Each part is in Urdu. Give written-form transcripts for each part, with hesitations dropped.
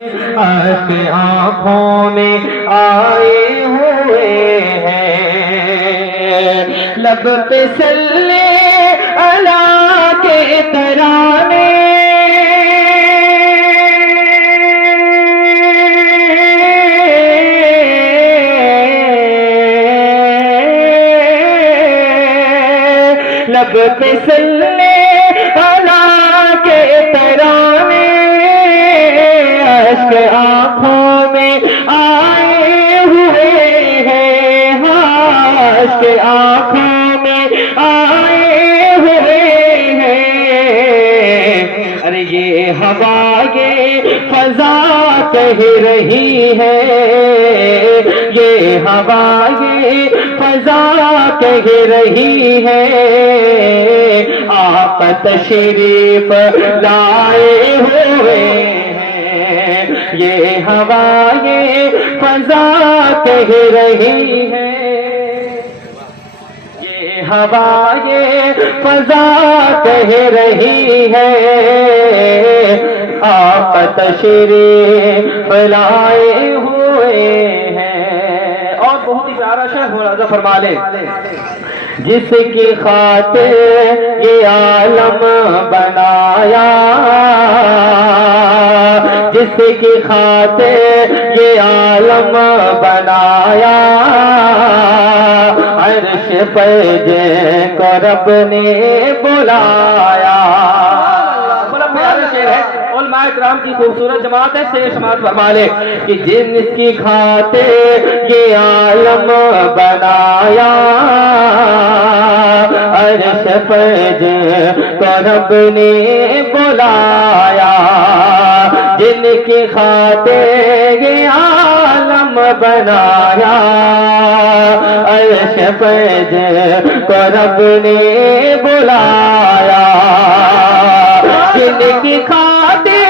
اشک آنکھوں میں آئے ہوئے ہیں، لب پہ صلی اللہ کے ترانے، لب پہ صلی اللہ کے ترانے، اشک آنکھوں میں آئے ہوئے ہیں، اشک آنکھوں میں آئے ہوئے ہیں۔ ارے یہ ہوا یہ فضا کہہ رہی ہے، یہ ہوا یہ فضا کہہ رہی ہے، آپ تشریف لائے ہوئے ہیں، یہ ہوا یہ فضا کہہ رہی ہے، یہ ہوا یہ فضا کہہ رہی ہے، آپ تشریف لائے ہوئے ہیں۔ اور بہت ہی پیارا شعر ملاحظہ فرما لیں، جس کی خاطر یہ عالم بنایا، جس کی خاطر یہ عالم بنایا، عرش پر جن کو رب نے بلایا۔ بڑا پیارا شعر ہے، علماء کرام کی خوبصورت جماعت ہے، سے سماعت فرما لے کہ جن کی خاطر یہ عالم بنایا، عرش پر جن کو رب نے بلایا، جن کی خاطر یہ عالم بنایا، عرش پر جن کو رب نے بلایا، جن کی خاطر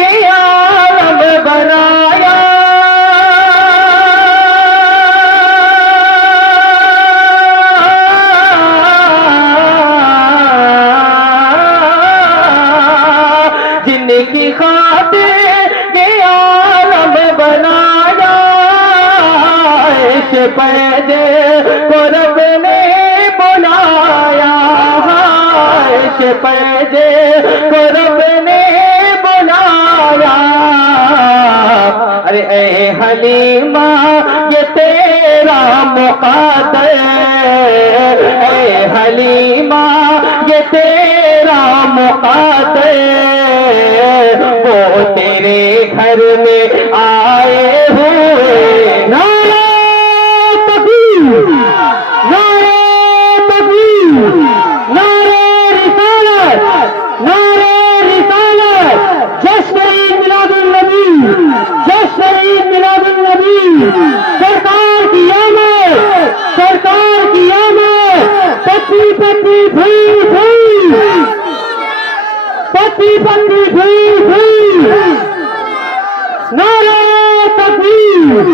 یہ عالم بنایا، جن کی خاطر یہ عالم بنایا، عرش پر کو رب نے بلایا، عرش پر کو رب نے بلایا۔ ارے اے حلیمہ یہ تیرا مقدر، اے حلیمہ یہ تیرا مقدر، وہ تیرے گھر میں آئے ہوئے، نعرہ تکبیر، نعرہ تکبیر، نعرہ رسالت، نعرہ رسالت، جشن عید میلاد النبی، جشن عید میلاد النبی، سرکار کی آمد، سرکار کی آمد، پتی پتی بھئی بھئی، پتی پتی بھئی بھئی، نعرہ تکبیر،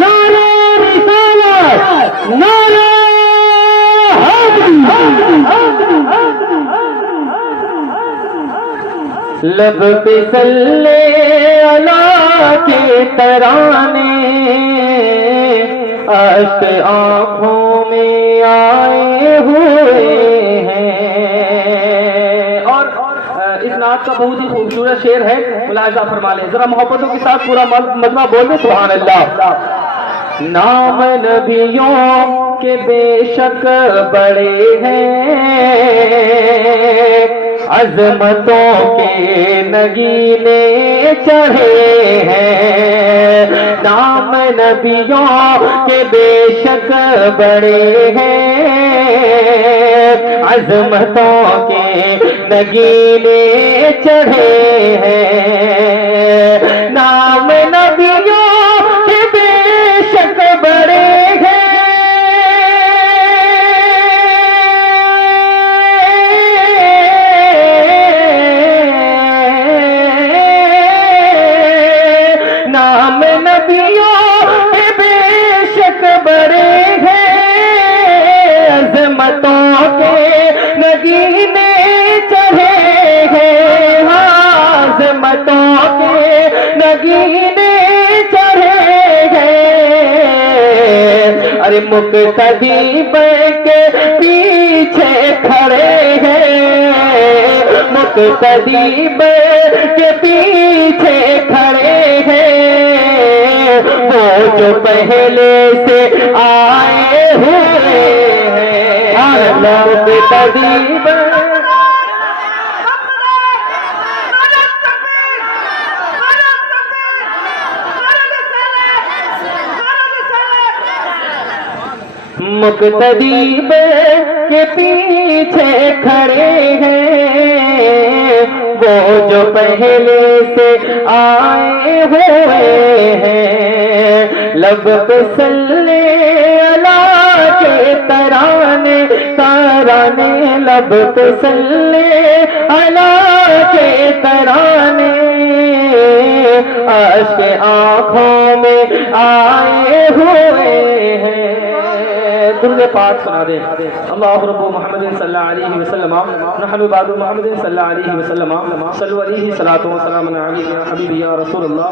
نعرہ رسالت، نعرہ لب پہ صلی اللہ کے ترانے، اشک آنکھوں میں آئے ہوئے ہیں۔ اور اس نعت کا بہت ہی خوبصورت شعر ہے، ملاحظہ فرما لیں، ذرا محبتوں کے ساتھ پورا مجمع بول دیں سبحان اللہ۔ نام نبیوں کے بے شک بڑے ہیں، عظمتوں کے نگینے چڑھے ہیں، نام نبیوں کے بے شک بڑے ہیں، عظمتوں کے نگینے چڑھے ہیں، نام نبیوں کے بے شک بڑے ہیں، نام نبیوں کے بے شک بڑے ہیں، عظمتوں کے نگینے چڑھے ہیں، عظمتوں مدینے چڑھے گئے، ارے مقتدی کے پیچھے کھڑے ہیں، مقتدی کے پیچھے کھڑے ہیں، وہ جو پہلے سے آئے ہوئے ہیں، مقتدی مقتدی کے پیچھے کھڑے ہیں، وہ جو پہلے سے آئے ہوئے ہیں، لب پہ صلی اللہ کے ترانے ترانے، لب پہ صلی اللہ کے ترانے، اشک آنکھوں میں آئے ہوئے ہیں۔ درود پاک سنا دیں۔ اللہ رب محمد صلی اللہ علیہ وسلم، نحن بعد محمد صلی اللہ علیہ وسلم، صلو علیہ صلاۃ و سلام علیہ یا حبیبی یا رسول اللہ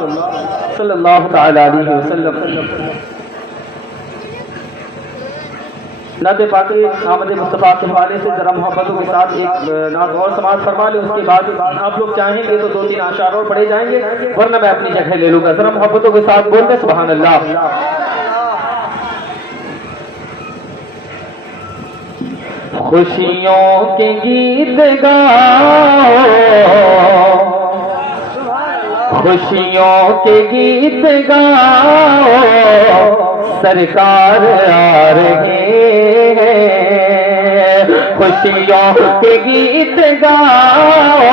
صلی اللہ تعالی علیہ وسلم۔ نعت پاک آمد مصطفیٰ کے حوالے سے ذرا محبتوں کے ساتھ ایک نعت اور سماعت فرما لیں، اس کے بعد آپ لوگ چاہیں گے تو 2-3 اشعار اور پڑھے جائیں گے، ورنہ میں اپنی جگہ لے لوں گا۔ ذرا محبتوں کے ساتھ بولتے سبحان اللہ۔ خوشیوں کے گیت گاؤ، خوشیوں کے گیت گاؤ، سرکار آ رہے ہیں، خوشیوں کے گیت گاؤ،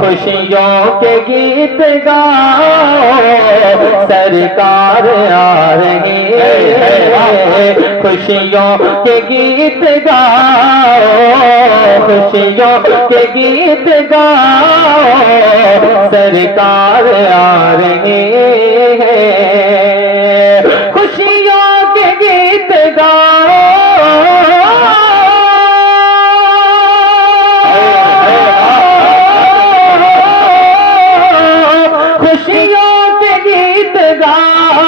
خوشیوں کے گیت گاؤ، سرکار آ رہے ہیں، خوشیوں کے گیت گاؤ، خوشیوں کے گیت گاؤ، سرکار آ رہے ہیں، خوشیوں کے گیت گاؤ، خوشیوں کے گیت گاؤ،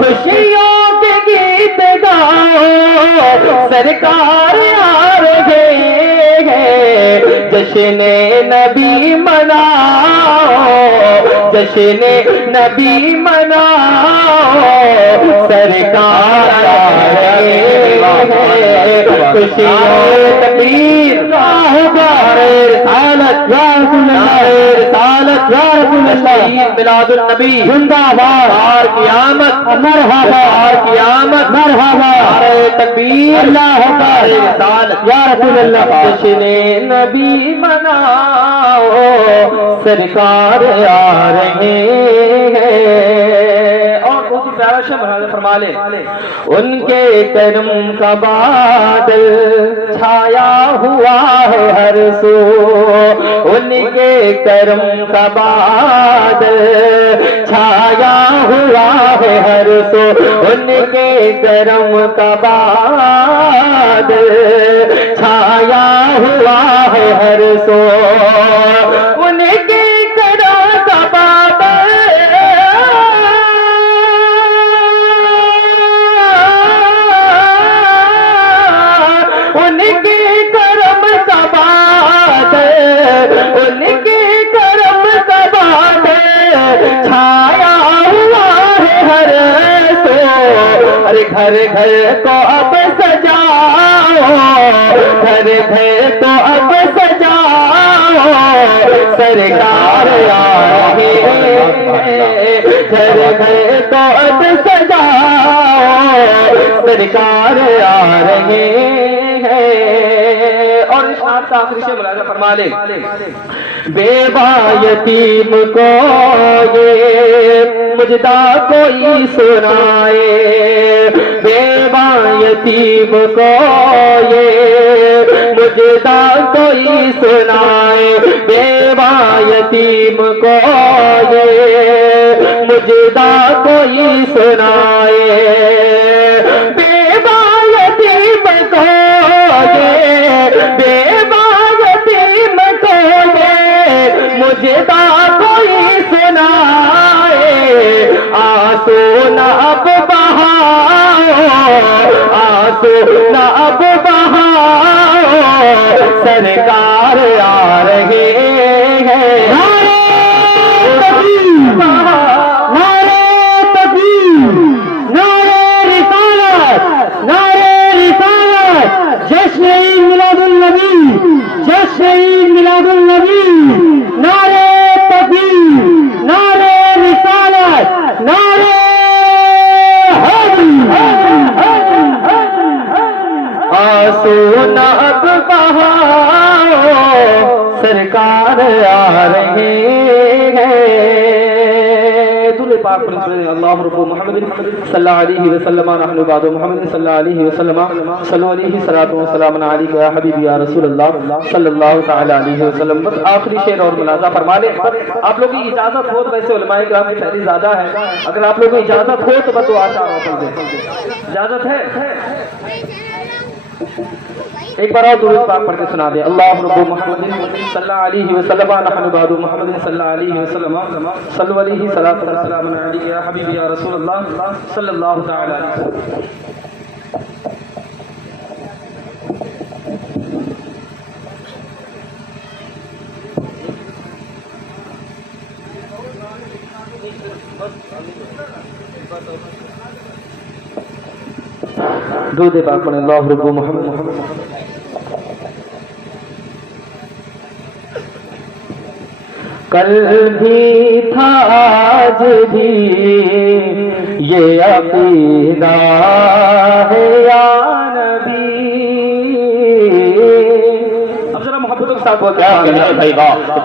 خوشیوں کے گیت گاؤ، سرکار آ رہے ہیں، جشن نبی مناؤ، جشن نبی مناؤ، سرکار آ رہے ہیں، خوشیوں تکبیر رسالت یا رسول اللہ، رسالت یا رسول اللہ، میلاد النبی زندہ باد، اور قیامت مرحبا، اور قیامت مرحبا، تکبیر اللہ اکبر، رسالت یا رسول اللہ، جشن نبی مناؤ، سرکار آ رہے ہیں۔ اور بہت ہی پیارا شعر فرما لیں، ان کے کرم کا بادل چھایا ہوا ہے ہر سو، ان کے کرم کا بادل چھایا ہوا ہے ہر سو، ان کے کرم کا بادل چھایا ہوا ہے ہر سو، ان کے کرم کا بادل، ان کے کرم کا بادل، ان کے کرم کا بادل چھایا ہوا ہے ہر سو، ارے گھر گھر کو اب سجاؤ، گھر گھر تو اب سجاؤ، سرکار آ رہے ہیں، گھر گھر تو اب سجاؤ، سرکار آ رہے ہیں۔ اور اس آیت کا آخری شعر ملاحظہ فرما لیں، بیوہ یتیم کو یہ مجدہ کوئی سنائے، بیوہ یتیم کو یہ مجدہ کوئی سنائے، بیوہ یتیم کو یہ مجدہ کوئی سنائے، بیوہ یتیم کو یہ، بیوہ یتیم کو یہ مجدہ کوئی سنائے، آنسو نہ اب بہاؤ سرکار آ رہے ہیں نعرے تکبیر نعرے رسالت نعرے رسالت جشن عید میلاد النبی جشن عید میلاد النبی نعرے تکبیر نعرے رسالت نعرے آنسو نہ اب بہاؤ سرکار آ رہے ہیں دل پاک پر اللہ رب محمد صلی اللہ علیہ وسلم نحن بعد محمد صلی اللہ علیہ وسلم صلی علیہ الصلوۃ والسلام علیک یا حبیبی یا رسول اللہ صلی اللہ تعالی علیہ وسلم. بس آخری شعر اور ملاحظہ فرما لیں. آپ لوگوں کی اجازت ہو تو ویسے علماء کرام کی تحریر زیادہ ہے, اگر آپ لوگوں کی اجازت ہو تو بس دعا چاہو دیں. اجازت ہے ایک بار اور درود پاک پڑھ کے سنا دیں. اللہ رب محمد صلی اللہ علیہ وسلم نحن بعد محمد صلی اللہ علیہ وسلم صلی علیہ الصلوۃ والسلام علیک یا حبیبی یا رسول اللہ صلی اللہ تعالی علیہ وسلم. درود پاک پڑھیں. اللہ رب محمد کل بھی تھا آج بھی یہ عقیدہ ہے یا نبی. اب ذرا محبتوں کے ساتھ بولتے ہیں.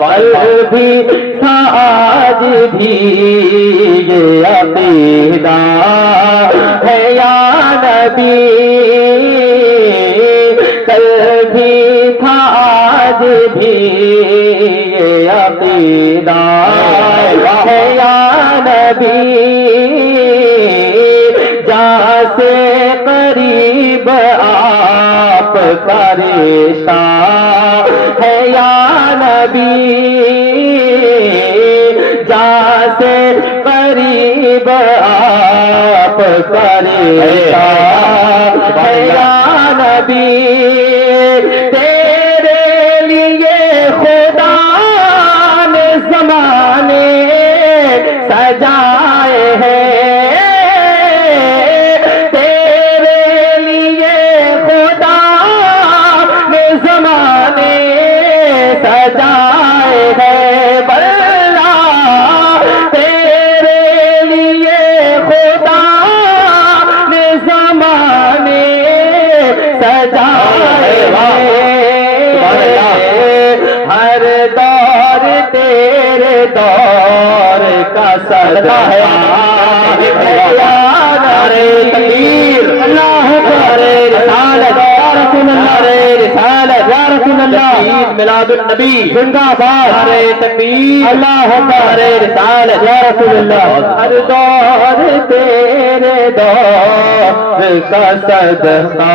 کل بھی تھا آج بھی یہ عقیدہ ہے یا نبی. کل بھی تھا آج بھی یہ عقیدہ ہے یا نبی. جہاں سے قریب آپ کا رشتہ ہے یا نبی. جہاں سے قریب آپ کا رشتہ ہے یا نبی. تیرے لیے خدا نے زمانے سجائے ہیں. تیرے لیے خدا نے زمانے سجائے ہیں. بلّہ تیرے لیے خدا نے زمانے سجائے ہیں. ہر دور تیرے دور کا صدا ہے. نعرے تکبیر اللہ نعرے رسالت یا رسول اللہ نعرے رسالت یا رسول اللہ عید میلاد النبی زندہ باد. نعرے تکبیر اللہ نعرے رسالت یا رسول اللہ. ہر دور تیرے دور کا صدقہ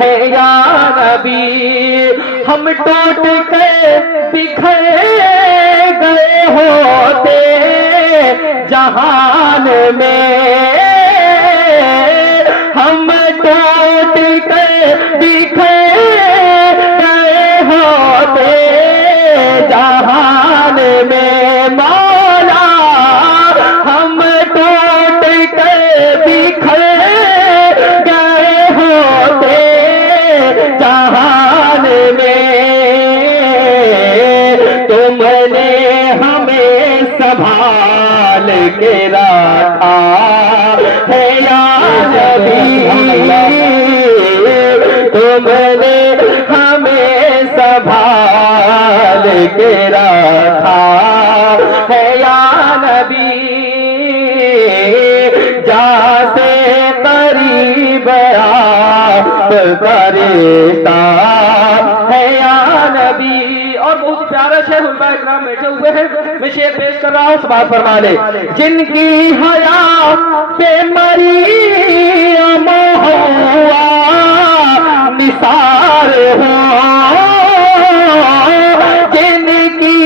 ہے یا نبی. ہم ٹوٹ کے بکھر گئے ہوتے جہان میں. ہم ٹوٹ کے بکھر گئے ہوتے جہان میں. مولا ہم ٹوٹ کے بکھر گئے ہوتے جہان میں. تم نے ہمیں سنبھال کے رکھا ہے یا نبی. تم نے ہمیں سنبھال کے رکھا ہے یا نبی. جہاں سے قریب آپ کا رشتہ ہے یا نبی. اور بہت پیارا شعر علماء اکرام بیٹھے ہوئے ہیں, میں شعر پیش کر رہا ہوں, سماعت فرما لے. جن کی حیات پہ مریم ہوا نثار ہو. جن کی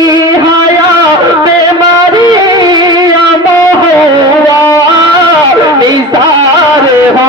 حیات پہ مریم ہوا نثار ہو.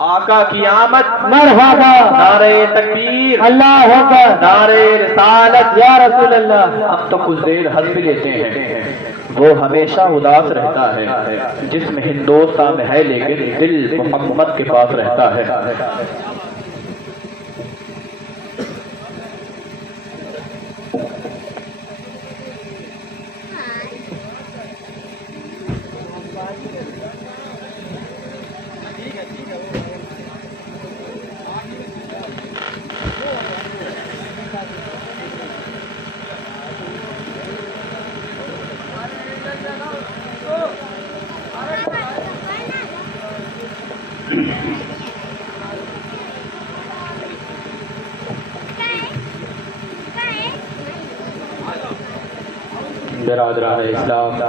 آقا کی آمد مرحبا نعرے تکبیر اللہ اکبر نعرے رسالت یا رسول اللہ اب تو کچھ دیر ہنس بھی لیتے ہیں وہ ہمیشہ اداس رہتا ہے جسم ہندوستان میں ہے لیکن دل محمد کے پاس رہتا ہے برادران اسلام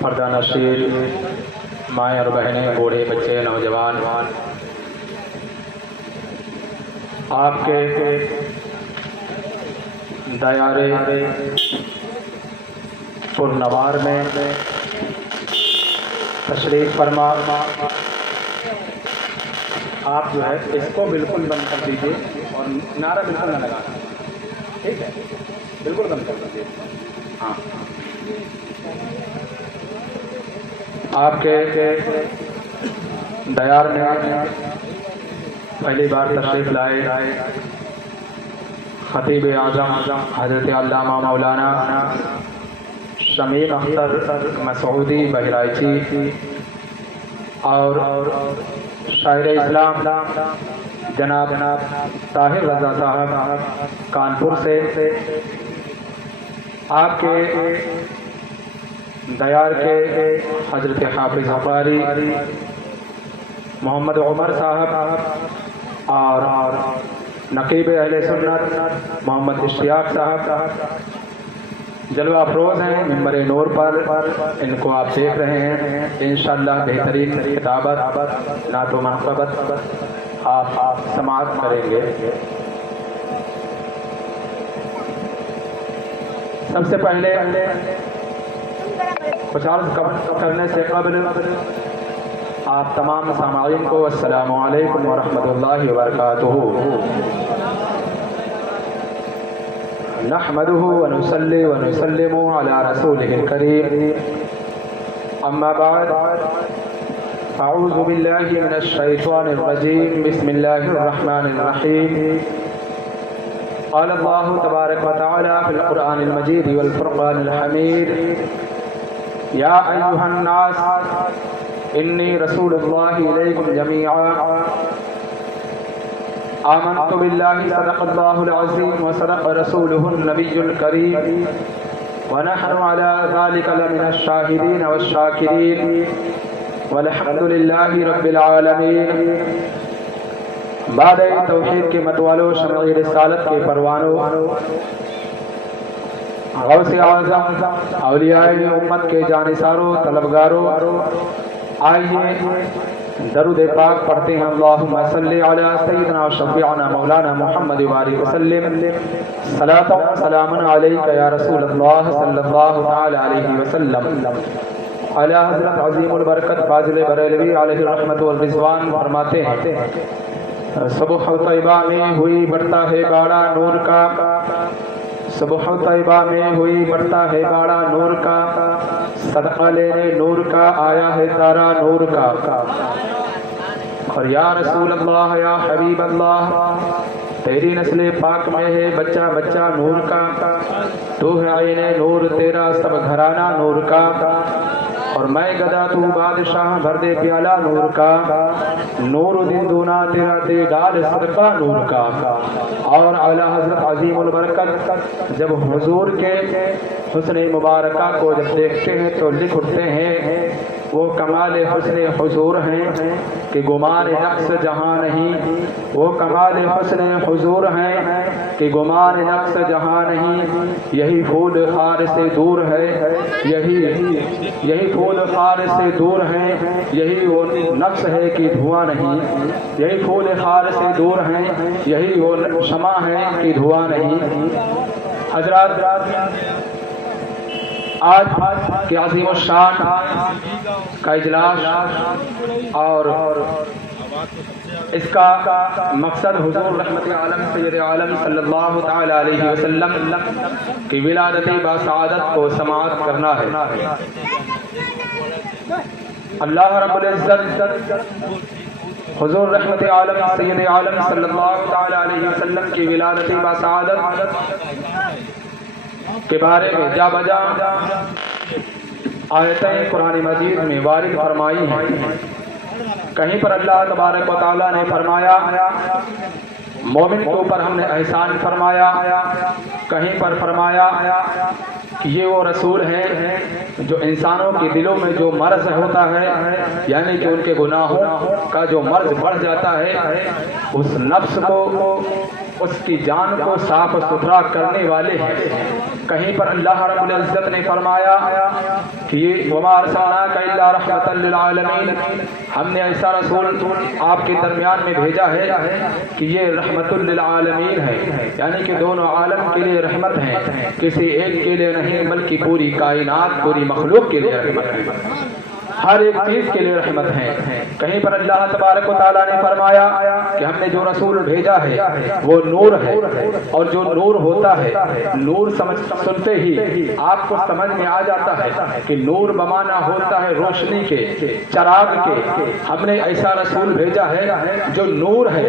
پردہ نشین مائیں اور بہنیں بوڑھے بچے نوجوان آپ کے دیارے پرنوار میں تشریف فرما آپ جو ہے اس کو بالکل بند کر دیجیے اور نعرہ بالکل نہ لگانا ٹھیک ہے بالکل بند کر دیجیے ہاں آپ کے دیار میں پہلی بار تشریف لائے خطیب اعظم حضرت علامہ مولانا شمیم اختر مسعودی بہرائچی اور شاعر اسلام جناب طاہر رضا صاحب کانپور سے آپ کے دیار کے حضرت حافظ غفاری محمد عمر صاحب اور نقیب اہل سنت محمد اشتیاق صاحب جلوہ افروز ہیں ممبر نور پر ان کو آپ دیکھ رہے ہیں انشاءاللہ بہترین خطابت نعت و منقبت آپ سماعت کریں گے سب سے پہلے کچھ عرض کرنے سے قبل آپ تمام سامعین کو السلام علیکم ورحمۃ اللہ وبرکاتہ نحمده ونصلي ونسلم على رسوله الكريم أما بعد أعوذ بالله من الشيطان الرجيم بسم الله الرحمن الرحيم قال الله تبارك وتعالى في القرآن المجيد والفرقان الحميد يا أيها الناس إني رسول الله إليكم جميعا آمنت بالله صدق الله العظيم وصدق رسوله النبي الكريم ونحن على ذلك لمن الشاهدين والشاكرين والحمد لله رب العالمين بعد توحید کے متوالو شمع رسالت کے پروانوں غوث اعظم اولیاء امت کے جانثاروں طلبگاروں آئیے درود پاک پڑھتے ہیں اللہم صلی علی سیدنا و شفیعنا مولانا محمد وآلہ وسلم صلاۃ و سلام علیک یا رسول اللہ صلی اللہ تعالی علیہ وسلم علی حضرت عظیم البرکت فاضل بریلوی علیہ الرحمت والرضوان فرماتے ہیں صبح طیبہ میں ہوئی بڑھتا ہے باڑا نور کا صبح طیبہ میں ہوئی بڑھتا ہے باڑا نور کا صدقہ لینے نور کا آیا ہے تارا نور کا اور یا رسول اللہ یا حبیب اللہ تیری نسل پاک میں ہے بچہ بچہ نور کا تو ہے عین نور تیرا سب گھرانہ نور کا اور میں گدا تو بادشاہ بھر دے پیالہ نور کا نور دن دونا تیرا دے گال صدقہ نور کا اور اعلی حضرت عظیم البرکت جب حضور کے حسن مبارکہ کو جب دیکھتے ہیں تو لکھ اٹھتے ہیں وہ کمال حسن حضور ہیں کہ گمان نقص جہاں نہیں وہ کمال حسن حضور ہیں کہ گمان نقص جہاں نہیں یہی پھول خار سے دور ہے یہی پھول خار سے دور ہے یہی وہ نقص ہے کہ دھواں نہیں یہی پھول خار سے دور ہیں یہی وہ شمع ہے کہ دھواں نہیں حضرات آج کے عظیم الشان کا اجلاس اور اس کا مقصد حضور رحمت عالم سید عالم صلی اللہ تعالی علیہ وسلم کی ولادت باسعادت کو سماعت کرنا ہے۔ اللہ رب العزت حضور رحمت عالم سید عالم صلی اللہ تعالی علیہ وسلم کی ولادت باسعادت کے بارے میں جا بجا آیتیں قرآن مجید میں وارد فرمائی ہیں۔ کہیں پر اللہ تبارک و تعالیٰ نے فرمایا مومن کے اوپر ہم نے احسان فرمایا، کہیں پر فرمایا کہ یہ وہ رسول ہیں جو انسانوں کے دلوں میں جو مرض ہوتا ہے، یعنی کہ ان کے گناہوں کا جو مرض بڑھ جاتا ہے، اس نفس کو، اس کی جان کو صاف ستھرا کرنے والے ہیں۔ کہیں پر اللہ رب العزت نے فرمایا کہ یہ وما ارسلناک الا رحمۃ للعالمین، ہم نے ایسا رسول آپ کے درمیان میں بھیجا ہے کہ یہ رحمت للعالمین ہے، یعنی کہ دونوں عالم کے لیے رحمت ہے، کسی ایک کے لیے نہیں بلکہ پوری کائنات، پوری مخلوق کے لیے رحمت ہے، ہر ایک چیز کے لیے رحمت ہے۔ کہیں پر اللہ تبارک و تعالیٰ نے فرمایا کہ ہم نے جو رسول بھیجا ہے وہ نور ہے، اور جو نور ہوتا ہے، نور سنتے ہی آپ کو سمجھ میں آ جاتا ہے کہ نور بمانا ہوتا ہے روشنی کے، چراغ کے۔ ہم نے ایسا رسول بھیجا ہے جو نور ہے،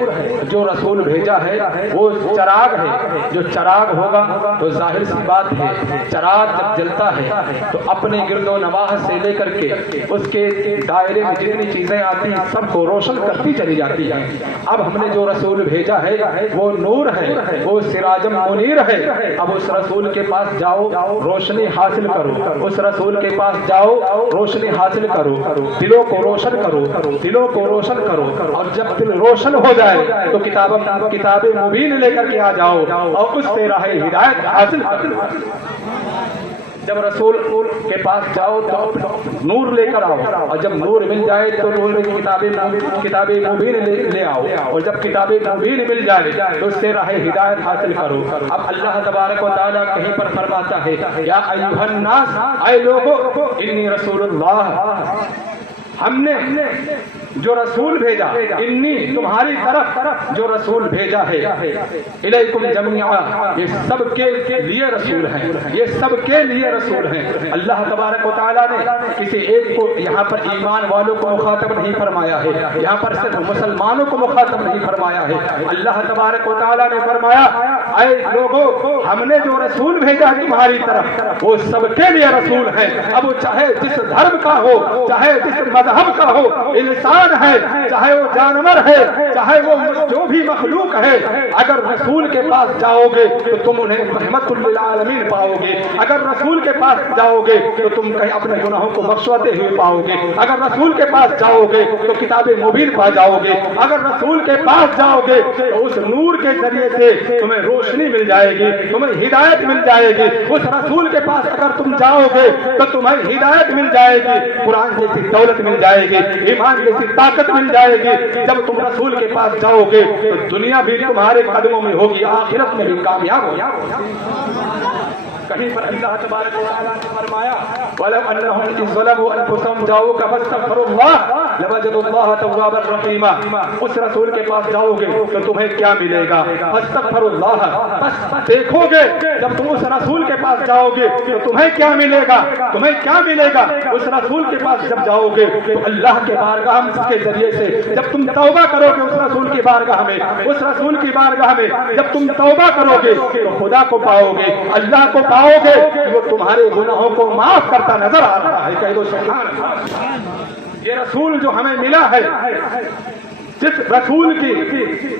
جو رسول بھیجا ہے وہ چراغ ہے۔ جو چراغ ہوگا تو ظاہر سی بات ہے، چراغ جب جلتا ہے تو اپنے گرد و نواح سے لے کر کے اس کے دائرے میں جتنی چیزیں آتی ہیں سب کو روشن کرتی چلی جاتی ہیں۔ اب ہم نے جو رسول بھیجا ہے وہ نور ہے، وہ سراج منیر ہے۔ اب اس رسول کے پاس جاؤ، روشنی حاصل کرو، اس رسول کے پاس جاؤ، روشنی حاصل کرو، دلوں کو روشن کرو، دلوں کو روشن کرو، اور جب دل روشن ہو جائے تو کتاب مبین لے کر کے آ جاؤ اور اس سے راہ ہدایت حاصل کرو۔ جب رسول کے پاس جاؤ تو نور لے کر آؤ، اور جب نور مل جائے تو کتاب مبین لے آؤ، اور جب کتاب مبین مل جائے تو اس سے راہ ہدایت حاصل کرو۔ اب اللہ تبارک و تعالیٰ کہیں پر فرماتا ہے یا ایھا الناس، اے لوگو، انی رسول اللہ، ہم نے جو رسول بھیجا، انی تمہاری طرف جو رسول بھیجا ہے، الیکم جمیعا، یہ سب کے لیے رسول ہیں، یہ سب کے لیے رسول ہیں۔ اللہ تبارک و تعالیٰ نے کسی ایک کو یہاں پر ایمان والوں کو مخاطب نہیں فرمایا ہے، یہاں پر صرف مسلمانوں کو مخاطب نہیں فرمایا ہے۔ اللہ تبارک و تعالیٰ نے فرمایا اے لوگو، ہم نے جو رسول بھیجا ہے تمہاری طرف وہ سب کے لیے رسول ہے۔ اب وہ چاہے جس دھرم کا ہو، چاہے جس مذہب کا ہو، انسان ہے، چاہے وہ جانور ہے، چاہے وہ جو بھی مخلوق ہے، اگر رسول کے پاس جاؤ گے تو تم انہیں رحمت للعالمین پاؤ گے۔ اگر رسول کے پاس جاؤ گے تو تم کہیں اپنے گناہوں کو بخشواتے ہوئے پاؤ گے۔ اگر رسول کے پاس جاؤ گے تو کتاب مبین پا جاؤ گے۔ اگر رسول کے پاس جاؤ گے تو اس نور کے ذریعے سے تمہیں روشنی مل جائے گی، تمہیں ہدایت مل جائے گی۔ اس رسول کے پاس اگر تم جاؤ گے تو تمہیں ہدایت مل جائے گی، قرآن جیسی دولت مل جائے گی، ایمان جیسی طاقت مل جائے گی۔ جب تم رسول کے پاس جاؤ گے تو دنیا بھی تمہارے قدموں میں ہوگی، آخرت میں بھی کامیاب ہوگی۔ کہیں پر اللہ تبارک و تعالیٰ نے فرمایا وَلَوْ أَنَّهُمْ إِذْ ظَلَمُوا أَنفُسَهُمْ جَاءُوكَ فَاسْتَغْفَرُوا اللَّهَ لَوَجَدُوا اللَّهَ تَوَّابًا رَحِيمًا۔ اس رسول کے پاس جاؤ گے تو تمہیں کیا ملے گا؟ فَاسْتَغْفَرُوا اللَّهَ، بس دیکھو گے جب تم اس رسول کے پاس جاؤ گے تو تمہیں کیا ملے گا؟ تمہیں کیا ملے گا؟ اس رسول کے پاس جب جاؤ گے تو اللہ کے بارگاہ کے ذریعے سے جب تم توبہ کرو گے اس رسول کی بارگاہ میں، اس رسول کی بارگاہ میں جب تم توبہ کرو گے تو خدا کو پاؤ گے، اللہ کو پاؤ گے، وہ تمہارے گناہوں کو معاف کرتا نظر آ رہا ہے۔ کہہ دو سبحان اللہ۔ یہ رسول جو ہمیں ملا ہے، جس رسول کی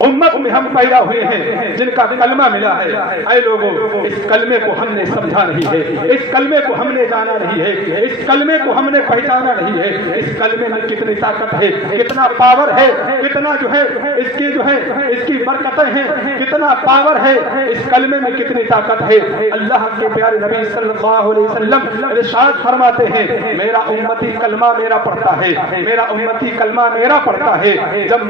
امت میں ہم پیدا ہوئے ہیں، جن کا کلمہ ملا ہے، اے لوگوں، اس کلمے کو ہم نے سمجھا نہیں ہے، اس کلمے کو ہم نے جانا نہیں ہے، اس کلمے کو ہم نے پہچانا نہیں ہے۔ اس کلمے میں کتنی طاقت ہے، کتنا پاور ہے، کتنا جو ہے اس کی اس کی برکتیں ہیں، کتنا پاور ہے اس کلمے میں، کتنی طاقت ہے۔ اللہ کے پیارے نبی صلی اللہ علیہ وسلم ارشاد فرماتے ہیں میرا امتی کلمہ میرا پڑھتا ہے، میرا امتی کلمہ میرا پڑھتا ہے، جب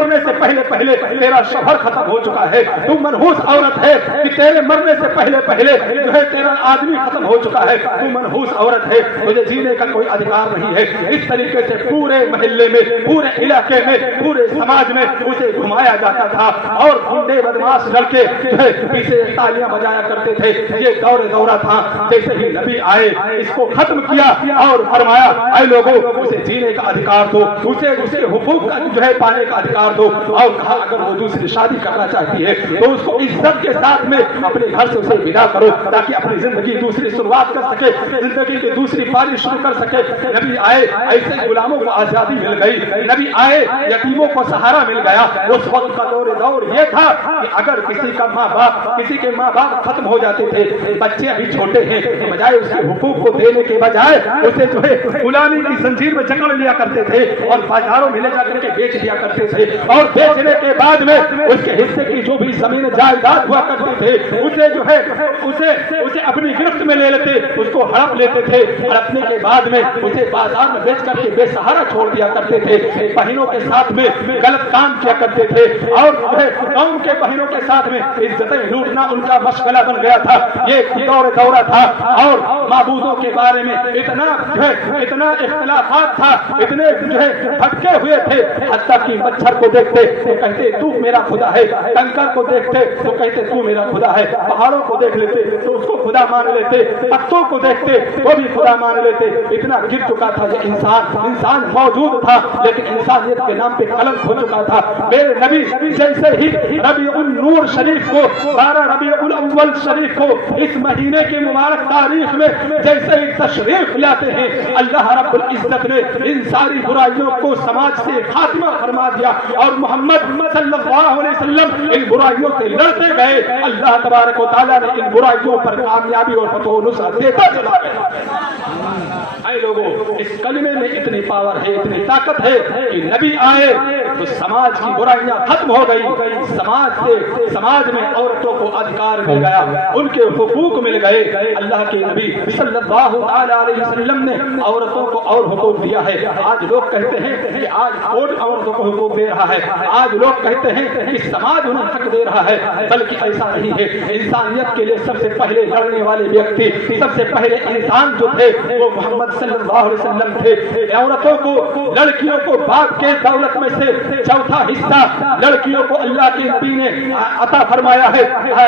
مرنے سے پہلے پہلے تیرا شوہر ختم ہو چکا ہے، تو منحوس عورت ہے کہ تیرے مرنے سے پہلے پہلے جو ہے تیرا آدمی ختم ہو چکا ہے، تو منحوس عورت ہے، تجھے جینے کا کوئی ادھکار نہیں ہے۔ اس طریقے سے پورے محلے میں، پورے علاقے میں، پورے سماج میں اسے گھمایا جاتا تھا، اور گنڈے بدماش لڑکے جو ہے پیچھے تالیاں بجایا کرتے تھے۔ یہ دورہ تھا۔ جیسے ہی نبی آئے اس کو ختم کیا اور فرمایا اے لوگوں اسے جینے کا ادھکار دو، اسے اس کے حقوق کا جو ہے پانے کا ادھکار دو، اور کہا اگر وہ دوسری شادی کرنا چاہتی ہے تو اس کو عزت کے ساتھ میں اپنے گھر سے اسے ودا کرو، تاکہ اپنی زندگی دوسری شروعات کر سکے، زندگی کی دوسری پاری شروع کر سکے۔ نبی آئے ایسے غلاموں کو آزادی مل گئی، نبی آئے یتیموں کو سہارا مل گیا۔ اس وقت کا دور یہ تھا کہ اگر کسی کے ماں باپ ختم ہو جاتے تھے، بچے ابھی چھوٹے ہیں، بجائے اس کے حقوق کو دینے کے بجائے اسے جو ہے غلامی کی زنجیر میں جکڑ لیا کرتے تھے اور بازاروں میں لے جا کر کے بیچ دیا کرتے تھے، اور بیچنے کے بعد میں اس کے حصے کی جو بھی زمین جائیداد ہوا کرتے تھے اسے جو ہے اسے اپنی گرفت میں لے لیتے، اس کو ہڑپ لیتے تھے، ہڑپنے کے بعد میں اسے بازار میں بیچ کر کے بے سہارا چھوڑ دیا کرتے تھے، بہنوں کے ساتھ میں غلط کام کیا کرتے تھے، اور جو ہے قوم کے بہنوں کے ساتھ میں عزتیں لوٹنا ان کا مشغلہ بن گیا تھا۔ یہ دورہ تھا، اور معبودوں کے بارے میں اتنا اختلافات تھا، اتنے جو ہے بھٹکے ہوئے تھے، حتیٰ کہ مچھر کو دیکھتے تو کہتے تو میرا خدا ہے، کنکر کو دیکھتے تو کہتے تو میرا خدا ہے، پہاڑوں کو دیکھ لیتے تو اس کو خدا مان لیتے، پتوں کو دیکھتے وہ بھی خدا مان لیتے۔ اتنا گر چکا تھا یہ انسان موجود تھا لیکن انسانیت کے نام پہ قلم ہو چکا تھا۔ میرے نبی جیسے ہی ربیع النور شریف کو، 12 ربیع الاول شریف کو، اس مہینے کی مبارک تاریخ میں جیسے ہی تشریف لاتے ہیں، اللہ رب العزت نے ان ساری برائیوں کو سماج سے خاتمہ فرما دیا، اور محمد صلی اللہ علیہ وسلم ان برائیوں سے لڑتے گئے۔ اللہ تبارک و تعالیٰ نے ان برائیوں پر کامیابی اور فتح و نصرت دیتا چلا گیا۔ اے لوگوں، اس کلمے میں اتنی پاور ہے، اتنی طاقت ہے کہ نبی آئے تو سماج کی برائیاں ختم ہو گئی، سماج میں عورتوں کو ادھکار مل گیا، ان کے حقوق مل گئے۔ اللہ کے نبی صلی اللہ علیہ وسلم نے عورتوں کو اور حقوق دیا ہے۔ آج لوگ کہتے ہیں کہ آج کوڈ عورتوں کو حقوق دے رہا ہے، آج لوگ کہتے ہیں کہ سماج انہیں حق دے رہا ہے، بلکہ ایسا نہیں ہے۔ انسانیت کے لیے سب سے پہلے لڑنے والے ویکتی، سب سے پہلے انسان جو تھے وہ محمد صلی اللہ علیہ وسلم تھے۔ عورتوں کو، لڑکیوں کو باپ کے دولت میں سے چوتھا حصہ لڑکیوں کو اللہ کے نبی نے عطا فرمایا ہے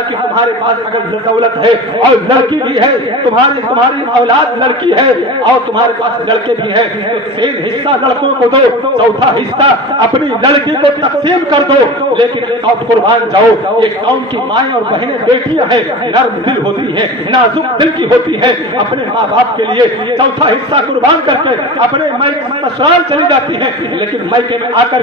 کہ تمہارے پاس اگر دولت ہے اور لڑکی بھی ہے، تمہاری اولاد لڑکی ہے اور تمہارے پاس لڑکے بھی ہیں، تو 3 حصہ لڑکوں کو دو، چوتھا حصہ اپنی لڑکی کو تقسیم کر دو۔ لیکن ایک قربان جاؤ، ایک قوم کی مائیں اور بہنیں بیٹیاں ہیں، نرم دل ہوتی ہیں، نازک دل کی ہوتی ہیں، اپنے ماں باپ کے لیے چوتھا حصہ قربان کر کے اپنے سسرال چلی جاتی ہیں، لیکن مائکے میں آ کر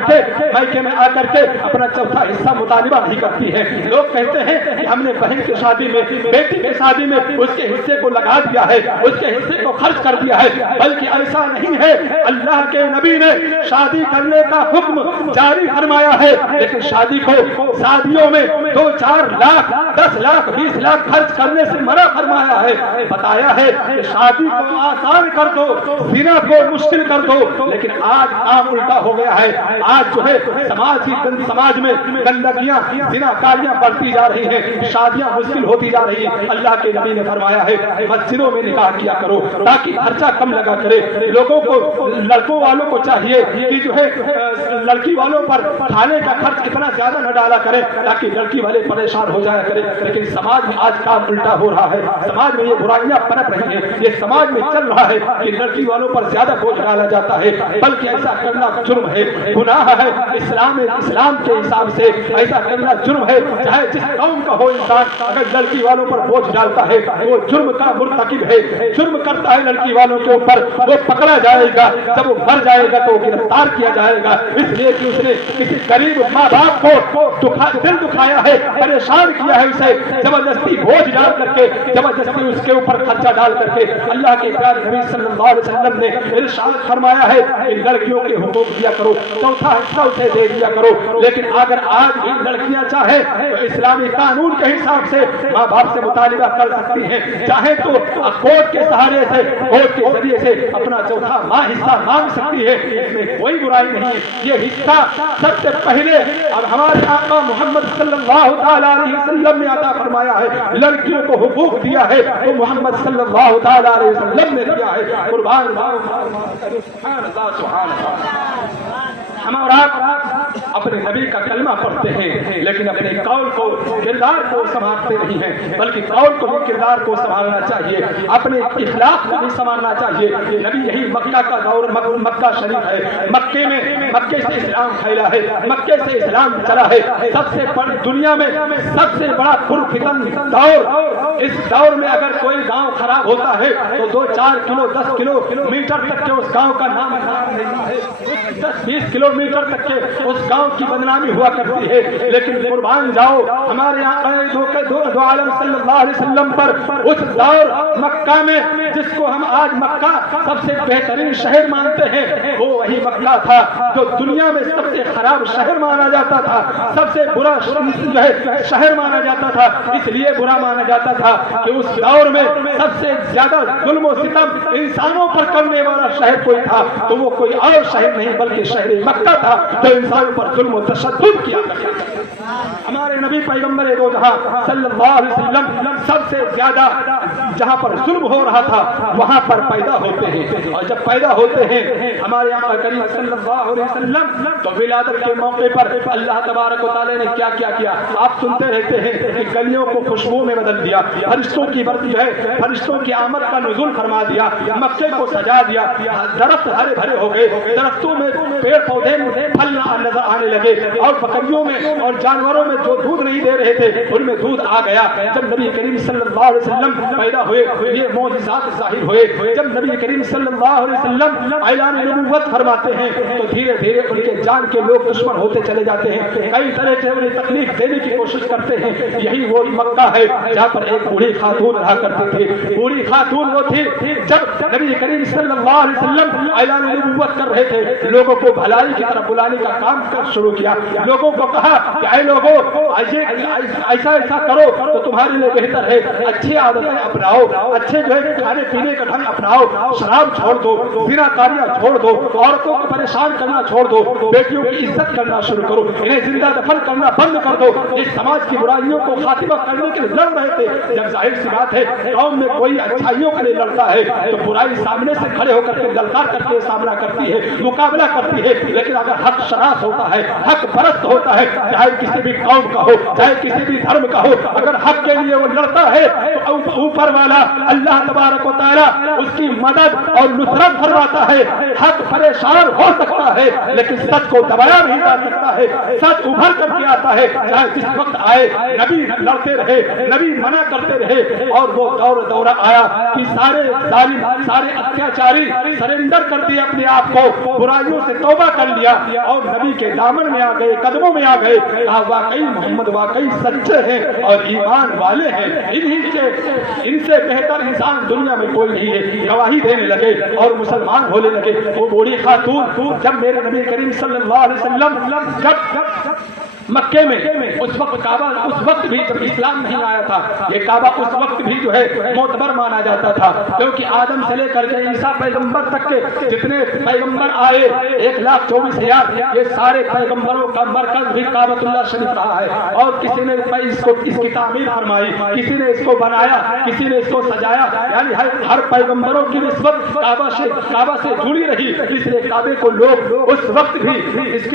کے اپنا چوتھا حصہ مطالبہ نہیں کرتی ہے۔ لوگ کہتے ہیں کہ ہم نے بہن کی شادی میں، بیٹی کی شادی میں اس کے حصے کو لگا دیا ہے، اس کے حصے کو خرچ کر دیا ہے، بلکہ ایسا نہیں ہے۔ اللہ کے نبی نے شادی کرنے کا حکم جاری فرمایا ہے، لیکن شادی کو شادیوں میں 2-4 لاکھ 10 لاکھ 20 لاکھ خرچ کرنے سے منع فرمایا ہے۔ بتایا ہے کہ شادی کو آسان کر دو، زنا کو مشکل کر دو، لیکن آج کام الٹا ہو گیا ہے۔ آج جو ہے سماج میں گندگیاں، زنا کاریاں بڑھتی جا رہی ہیں، شادیاں مشکل ہوتی جا رہی ہیں۔ اللہ کے نبی نے فرمایا ہے مسجدوں میں نکاح کیا کرو تاکہ خرچہ کم لگا کرے۔ لوگوں کو، لڑکوں والوں کو چاہیے کہ جو ہے لڑکی والوں پر کھانے کا خرچ اتنا زیادہ نہ ڈالا کرے تاکہ لڑکی والے پریشان ہو جایا کرے، لیکن سماج میں آج کام الٹا ہو رہا ہے۔ سماج میں یہ برائیاں پنپ رہی ہیں، یہ سماج میں چل رہا ہے کہ لڑکی والوں پر زیادہ بوجھ ڈالا جاتا ہے، بلکہ ایسا کرنا جرم ہے، گناہ ہے۔ اسلام کے حساب سے ایسا کرنا جرم ہے، چاہے جس قوم کا ہو انسان، اگر لڑکی والوں پر بوجھ ڈالتا ہے وہ جرم کا مرتکب ہے، جرم کرتا ہے لڑکی والوں کے اوپر، وہ پکڑا جائے گا، جب وہ مر جائے گا تو گرفتار کیا جائے گا، اس لیے کہ اس نے کسی غریب ماں باپ کو دل دکھایا ہے، پریشان کیا ہے، اسے زبردستی بوجھ ڈال کر کے، زبردستی اس کے اوپر خرچہ ڈال کر کے۔ اللہ کے پیارے نبی صلی اللہ علیہ وسلم نے ارشاد فرمایا ہے کہ لڑکیوں کے حقوق دیا کرو۔ چوتھا حصہ اسے دے دیا کرو. لیکن اگر آج بھی لڑکیاں چاہے تو اسلامی قانون کے حساب سے ماں باپ سے مطالبہ کر سکتی ہیں, چاہے تو کورٹ کے سہارے سے, کورٹ کے ذریعے سے اپنا چوتھا ماں حصہ مانگ سکتی ہے, اس میں کوئی برائی نہیں ہے. یہ حصہ سب سے پہلے اب ہمارے آقا محمد صلی اللہ تعالیٰ علیہ وسلم نے عطا فرمایا ہے. لڑکیوں کو حقوق دیا ہے تو محمد صلی اللہ تعالیٰ علیہ وسلم نے دیا ہے. قربان سبحان اللہ سبحان اللہ. ہم اور آپ اپنے نبی کا کلمہ پڑھتے ہیں لیکن اپنے قول کو, کردار کو سنبھالتے نہیں ہیں, بلکہ قول کو بھی کردار کو سنبھالنا چاہیے, اپنے اخلاق کو بھی سنبھالنا چاہیے. نبی یہی مکہ کا دور, مکہ شریف ہے, مکے سے اسلام پھیلا ہے, مکے سے اسلام چلا ہے. سب سے بڑی دنیا میں سب سے بڑا پرفتن دور. اس دور میں اگر کوئی گاؤں خراب ہوتا ہے تو 2-4 کلو 10 کلو میٹر تک کے اس گاؤں کا نام نہیں ہے, 10-20 کلومیٹر تک کے اس گاؤں کی بدنامی ہوا کرتی ہے. لیکن قربان جاؤ ہمارے آقا دو عالم صلی اللہ علیہ وسلم پر اس دور مکہ میں, جس کو ہم آج مکہ سب سے بہترین شہر مانتے ہیں, وہ وہی مکہ تھا جو دنیا میں سب سے خراب شہر مانا جاتا تھا, سب سے برا شہر مانا جاتا تھا. اس لیے برا مانا جاتا تھا کہ اس دور میں سب سے زیادہ ظلم و ستم انسانوں پر کرنے والا شہر کوئی تھا تو وہ کوئی اور شہر نہیں بلکہ شہر مکہ تھا جو انسانوں پر ظلم و تشدد کیا کرتا تھا. ہمارے نبی پیغمبر دو جہاں صلی اللہ علیہ وسلم سب سے زیادہ جہاں پر ظلم ہو رہا تھا وہاں پر پیدا ہوتے ہیں, اور جب پیدا ہوتے ہیں ہمارے آقا کریم صلی اللہ علیہ وسلم تو ولادت کے موقع پر اللہ تبارک و تعالی نے کیا کیا کیا آپ سنتے رہتے ہیں کہ گلیوں کو خوشبو میں بدل دیا, فرشتوں کی فرشتوں کی آمد کا نزول فرما دیا, مکے کو سجا دیا, درخت ہرے بھرے ہو گئے, درختوں میں پیڑ پودے پھل نظر آنے لگے, اور بکریوں میں اور جانوروں میں جو دودھ نہیں دے رہے تھے ان میں دودھ آ گیا. جب نبی کریم صلی اللہ علیہ وسلم پیدا ہوئے یہ معجزات ظاہر ہوئے. جب نبی کریم صلی اللہ علیہ وسلم اعلان نبوت فرماتے ہیں تو دھیرے دھیرے ان کے جان کے لوگ دشمن ہوتے چلے جاتے ہیں, کئی طرح سے انہیں تکلیف دینے کی کوشش کرتے ہیں. یہی وہ مکہ ہے جہاں پر ایک بوڑھی خاتون رہا کرتے تھے. بوڑھی خاتون وہ تھی جب نبی کریم صلی اللہ علیہ وسلم اعلان نبوت کر رہے تھے, لوگوں کو بھلائی کی طرف بلانے کا کام شروع کیا. لوگوں کو کہا کہ اے لوگوں ایسا ایسا کرو تو تمہارے لیے بہتر ہے, اچھی عادتیں اپناؤ, اچھے جو ہے کھانے پینے کا ڈھنگ اپناؤ, شراب چھوڑ دو, زنا کاریاں چھوڑ دو, عورتوں کو پریشان کرنا چھوڑ دو, بیٹیوں کی عزت کرنا شروع کرو, انہیں زندہ دفن کرنا بند کر دو. اس سماج کی برائیوں کو خاتمہ کرنے کے لیے لڑ رہے تھے. جب ظاہر سی بات ہے قوم میں کوئی اچھائیوں کے لیے لڑتا ہے تو برائی سامنے سے کھڑے ہو کر کے للکار کر کے سامنا کرتی ہے, مقابلہ کرتی ہے. لیکن اگر حق شناس ہوتا ہے, حق پرست ہوتا ہے, چاہے کسی بھی قوم کا ہو, چاہے کسی بھی دھرم کا ہو, اگر حق کے لیے وہ لڑتا ہے تو اوپر والا اللہ تبارک و تعالی اس کی مدد اور نصرت فرماتا ہے. حق پریشان ہو سکتا ہے لیکن سچ کو دبایا نہیں جا سکتا ہے, سچ ابھر کر کے آتا ہے. چاہے جس وقت آئے نبی لڑتے رہے, نبی منع کرتے رہے, اور وہ دورہ آیا کہ سارے ظالم, سارے اتیاچاری سرنڈر کر دیے اپنے آپ کو, برائیوں سے توبہ کر لیا اور نبی کے دامن میں آ گئے, قدموں میں آ گئے. کہا واقعی محمد واقعی سچے ہیں اور ایمان والے ہیں, ان سے بہتر انسان دنیا میں کوئی نہیں ہے. گواہی دینے لگے اور مسلمان ہونے لگے. وہ بوڑھی خاتون جب میرے نبی کریم صلی اللہ علیہ وسلم جب مکے میں اس وقت کعبہ, اس وقت بھی جب اسلام نہیں آیا تھا, یہ کعبہ اس وقت بھی جو ہے معتبر مانا جاتا تھا, کیونکہ آدم سے لے کر کے عیسیٰ پیغمبر تک کے جتنے پیغمبر آئے 1,24,000 یہ سارے پیغمبروں کا مرکز بھی کعبۃ اللہ شریف رہا ہے. اور کسی نے اس کی تعمیر فرمائی, کسی نے اس کو بنایا, کسی نے اس کو سجایا. یعنی ہر پیغمبروں کی نسبت کعبہ سے جڑی رہی. اس لیے کعبے کو لوگ اس وقت بھی اس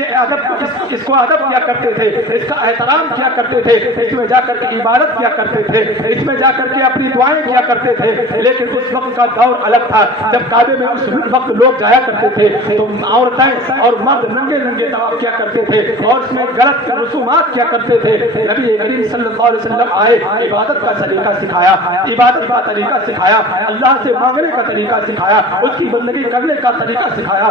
کو ادب کیا کرتے تھے, اس کا احترام کیا کرتے تھے, اس میں جا کر کے عبادت کیا کرتے تھے, اس میں جا کر کے اپنی دعائیں کیا کرتے تھے. لیکن اس وقت کا دور الگ تھا جب کعبے میں اس وقت لوگ جایا کرتے تھے تو عورتیں اور مرد ننگے طواف کیا کرتے تھے اور اس میں غلط رسومات کیا کرتے تھے. نبی کریم صلی اللہ علیہ وسلم آئے, عبادت کا طریقہ سکھایا, عبادت کا طریقہ سکھایا, اللہ سے مانگنے کا طریقہ سکھایا, اس کی بندگی کرنے کا طریقہ سکھایا.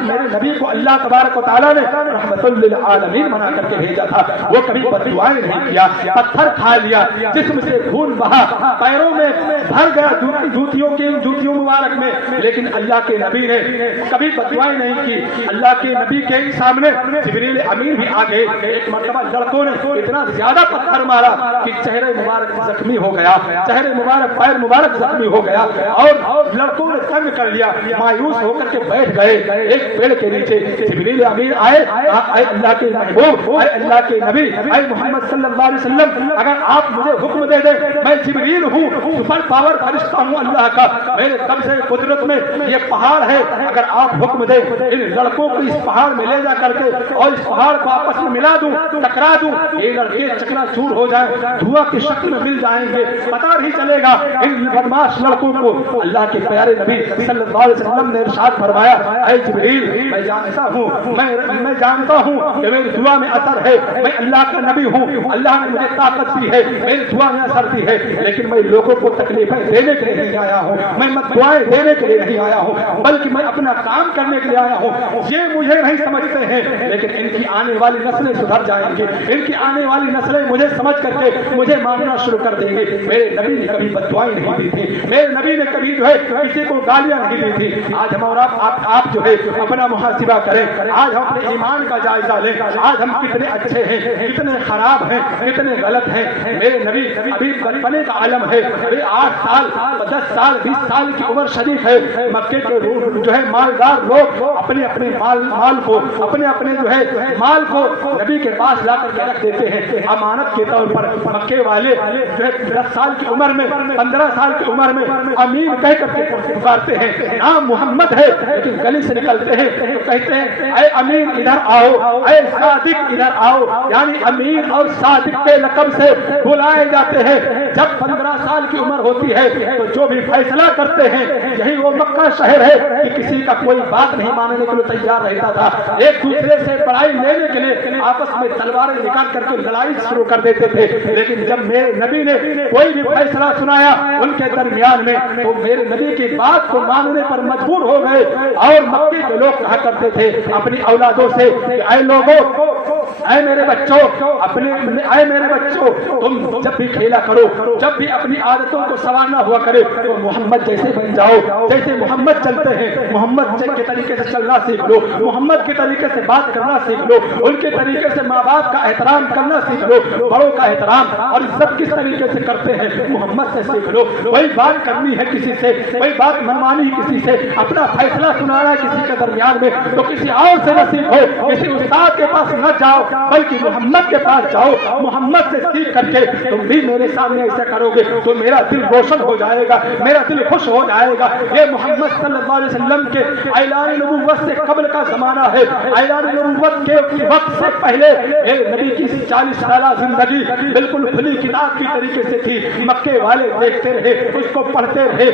میرے نبی کو اللہ تبارک و تعالیٰ نے رحمت للعالمین بنا کر کے بھیجا تھا. وہ کبھی بد دعائیں نہیں کیا, پتھر کھا لیا, جسم سے خون بہا, پیروں میں بھر گیا جوتیوں مبارک میں, لیکن اللہ کے نبی نے کبھی بد دعائیں نہیں کی. اللہ کے نبی کے سامنے جبریل امین بھی آ گئے. ایک مرتبہ لڑکوں نے اتنا زیادہ پتھر مارا کہ چہرے مبارک زخمی ہو گیا, چہرے مبارک پیر مبارک زخمی ہو گیا, اور لڑکوں نے تنگ کر لیا, مایوس ہو کر کے بیٹھ گئے ایک پیڑ کے نیچے. جبریل امین آئے, اے اللہ کے محبوب, اے اللہ کے نبی, اے محمد صلی اللہ علیہ وسلم, اگر آپ مجھے حکم دے دیں, میں جبریل ہوں, سپر پاور فرشتہ ہوں اللہ کا, میرے قبضے قدرت میں یہ پہاڑ ہے, اگر آپ حکم دیں ان لڑکوں کو اس پہاڑ میں لے جا کر کے اور اس پہاڑ کو آپس میں ملا دوں, ٹکرا دوں, یہ لڑکے چکنا چور ہو جائیں, دھواں کی شکل میں مل جائیں گے, پتہ نہیں چلے گا ان بدماش لڑکوں کو. اللہ کے پیارے نبی صلی اللہ علیہ وسلم نے ارشاد فرمایا, اے جبریل, میں جانتا ہوں کہ میری دعا میں اثر ہے, میں اللہ کا نبی ہوں, اللہ نے مجھے طاقت دی ہے, میری دعا میں اثر دی ہے, لیکن میں لوگوں کو تکلیفیں دینے کے لیے نہیں آیا ہوں, میں دعائیں دینے کے لیے نہیں آیا ہوں, بلکہ میں اپنا کام کرنے کے لیے آیا ہوں. یہ مجھے نہیں سمجھتے ہیں, لیکن ان کی آنے والی نسلیں سدھر جائیں گے, ان کی آنے والی نسلیں مجھے سمجھ کر کے مجھے ماننا شروع کر دیں گے. میرے نبی نے کبھی بد دعائیں نہیں دی تھی, میرے نبی نے کبھی جو ہے کسی کو گالیاں نہیں دی تھی. آج ہم اور آپ جو ہے اپنا محاسبہ کریں, آج ہم اپنے ایمان کا جائزہ لیں, آج ہم کتنے اچھے ہیں, کتنے خراب ہیں, کتنے غلط ہیں. میرے نبی ابھی بچپنے کا عالم ہے, ابھی 8 سال 10 سال 20 سال کی عمر شریف ہے. مکے کے جو ہے مالدار لوگ اپنے اپنے مال کو جو ہے مال کو نبی کے پاس لا کر کے رکھ دیتے ہیں امانت کے طور پر. مکے والے جو ہے 10 سال کی عمر میں 15 سال کی عمر میں امین کہہ کر کے پکارتے ہیں, نام محمد ہے, لیکن گلی سے نکلتے ہیں تو کہتے ہیں اے امین ادھر آؤ, اے صادق ادھر آؤ, یعنی امین اور صادق کے لقب سے بلائے جاتے ہیں. جب 15 سال کی عمر ہوتی ہے تو جو بھی فیصلہ کرتے ہیں, یہی وہ مکہ شہر ہے کہ کسی کا کوئی بات نہیں ماننے کے لیے تیار رہتا تھا, ایک دوسرے سے بڑائی لینے کے لیے آپس میں تلواریں نکال کر کے لڑائی شروع کر دیتے تھے. لیکن جب میرے نبی نے کوئی بھی فیصلہ سنایا ان کے درمیان میں, تو میرے نبی کی بات کو ماننے پر مجبور ہو گئے. اور مکے کے لوگ کہا کرتے تھے اپنی اولادوں سے, اے لوگوں, اے میرے بچوں, اے میرے بچوں, تم جب بھی کھیلا کرو, جب بھی اپنی عادتوں کو سنوارنا ہوا کرے تو محمد جیسے بن جاؤ, جیسے محمد چلتے ہیں محمد کے طریقے سے چلنا سیکھ لو, محمد کے طریقے سے بات کرنا سیکھ لو, ان کے طریقے سے ماں باپ کا احترام کرنا سیکھ لو, بڑوں کا احترام اور عزت کس طریقے سے کرتے ہیں محمد سے سیکھ لو. کوئی بات کرنی ہے کسی سے, کوئی بات منوانی کسی سے, اپنا فیصلہ سنانا ہے کسی کے درمیان میں تو کسی اور سے نہ سیکھو, کسی استاد کے پاس نہ جاؤ, بلکہ محمد کے پاس جاؤ. محمد سے سیکھ کر کے تم بھی میرے سامنے ایسا کرو گے تو میرا دل روشن ہو جائے گا, میرا دل خوش ہو جائے گا. یہ محمد صلی اللہ علیہ وسلم کے اعلان نبوت سے قبل کا زمانہ ہے. اعلان نبوت کے وقت سے پہلے نبی کی 40 سالہ زندگی بالکل کھلی کتاب کی طریقے سے تھی. مکے والے دیکھتے رہے, اس کو پڑھتے رہے,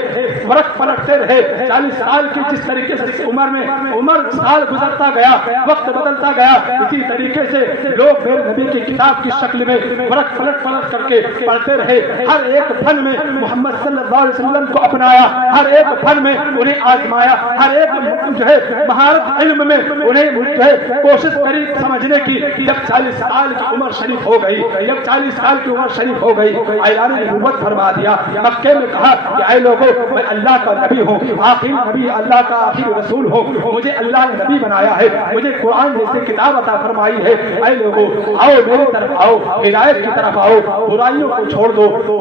ورق پلٹتے رہے. 40 سال کی جس طریقے سے عمر سال گزرتا گیا, وقت بدلتا گیا, اسی طریقے سے لوگ میرے نبی کی کتاب کی شکل میں ورق پلٹ کر کے پڑھتے رہے. ہر ایک فن میں محمد صلی اللہ علیہ وسلم کو اپنایا, ہر ایک فن میں انہیں آزمایا, ہر ایک جو ہے مہارت علم میں انہیں جو ہے کوشش کری سمجھنے کی. جب 40 سال کی عمر شریف ہو گئی, جب 40 سال کی عمر شریف ہو گئی, اعلان نبوت فرما دیا. مکے میں کہا کہ اے لوگوں, میں اللہ کا نبی ہوں, آخری نبی, اللہ کا آخری رسول ہوں, مجھے اللہ نے نبی بنایا ہے, مجھے قرآن جیسے کتاب عطا فرمائی ہے. اے لوگوں, آؤ میری طرف آؤ, ہدایت کی طرف آؤ, برائیوں کو چھوڑ دو.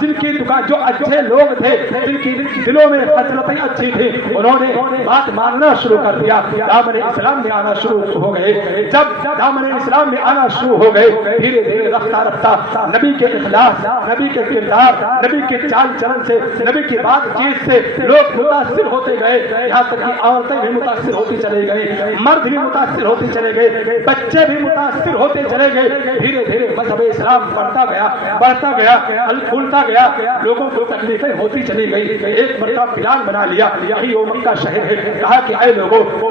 جن کی دکان, جو اچھے لوگ تھے, جن کی دلوں میں خصلتیں اچھی تھی, انہوں نے بات ماننا شروع کر دیا. دامن اسلام میں آنا شروع ہو گئے. جب دامن اسلام میں آنا شروع ہو گئے, دھیرے دھیرے رفتہ رفتہ نبی کے اخلاص, نبی کے کردار, نبی کے چال چلن سے, نبی کی بات چیت سے لوگ متاثر ہوتے گئے. یہاں تک کہ عورتیں بھی متاثر ہوتی چلے گئے, مرد بھی متاثر ہوتے چلے گئے, بچے بھی متاثر ہوتے چلے گئے. دھیرے دھیرے مذہب اسلام بڑھتا گیا, پھولتا گیا, لوگوں کو تکلیفیں ہوتی چلی گئی. ایک مرتبہ پلان بنا لیا, یہی وہ مکہ شہر ہے. کہا کہ اے لوگوں,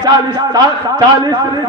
40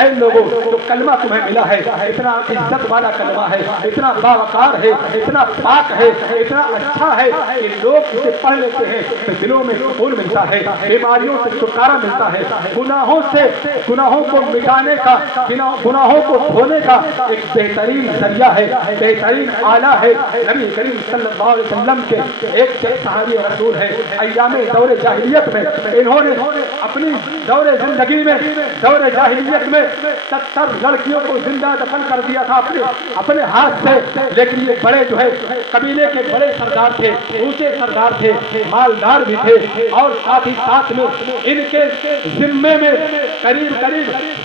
اے لوگوں جو کلمہ تمہیں ملا ہے اتنا عزت والا کلمہ ہے، اتنا باوقار ہے، اتنا پاک ہے، اتنا اچھا ہے کہ لوگ اسے پڑھ لیتے ہیں تو دلوں میں سکون ملتا ہے، بیماریوں سے چھٹکارا ملتا ہے، گناہوں کو مٹانے کا، گناہوں کو دھونے کا ایک بہترین ذریعہ ہے، بہترین آلہ ہے۔ نبی کریم صلی اللہ علیہ وسلم کے ایک صحابی رسول ہے، ایام دور جاہلیت میں انہوں نے اپنی دور زندگی میں، دور جاہلیت میں 70 لڑکیوں کو زندہ دفن کر دیا تھا اپنے ہاتھ سے، لیکن یہ بڑے جو ہے قبیلے کے بڑے سردار تھے، اونچے سردار تھے، مالدار بھی تھے، اور ساتھ ہی ساتھ میں ان کے ذمے میں قریب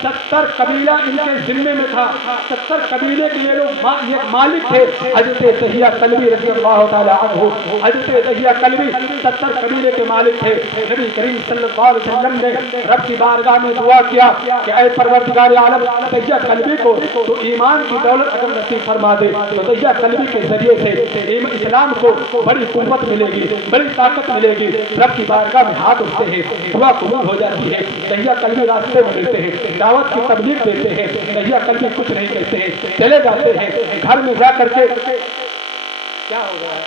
70 قبیلہ ان کے ذمے میں تھا، 70 قبیلے کے یہ لوگ مالک تھے۔ حضرت دہیہ کلبی رضی اللہ تعالی عنہ، حضرت دہیہ کلبی 70 قبیلے کے مالک تھے۔ نبی کریم صلی اللہ علیہ وسلم نے رب کی بارگاہ میں دعا کیا کہ اے پروردگار عالم، دہیہ کلبی کو تو ایمان کی دولت اگر نصیب فرما دے تو دہیہ کلبی کے ذریعے سے اسلام کو بڑی قوت ملے گی، بڑی طاقت ملے گی۔ رب کی بارگاہ میں ہاتھ اٹھتے ہیں، دعا قبول ہو جاتی ہے، دہیہ کلبی راستے میں ملتے ہیں، دعوت کی تبلیغ دیتے ہیں، دہیہ کلبی کچھ نہیں کہتے ہیں، چلے جاتے ہیں گھر میں جا کر کے کیا ہو گیا ہے؟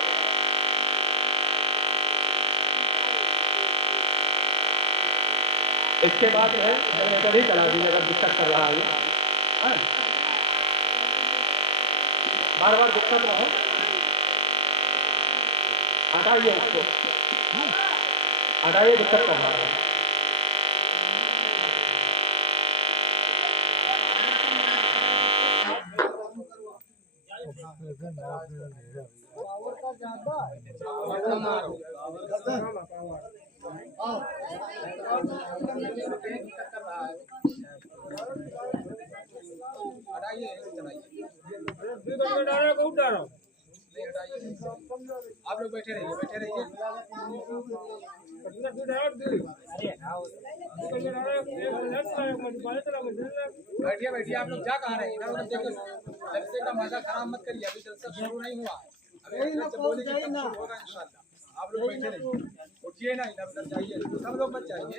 اس کے بعد جو ہے جنریٹر ہی چلا دیجیے اگر دقت کر رہا ہے، بار بار دقت نہ ہو، ہٹائیے اس کو، ہٹائیے، دقت کر رہا ہے۔ آپ لوگ بیٹھے رہیے، بیٹھے رہیے، بیٹھیے، آپ لوگ جا کہاں رہے ہیں؟ جلسے کا مزہ خراب مت کریے، ابھی جلسہ شروع نہیں ہوا، ہوگا انشاءاللہ۔ آپ لوگ بیٹھے رہیے، اٹھیے نا، ادھر ادھر جائیے، سب لوگ مت جائیے۔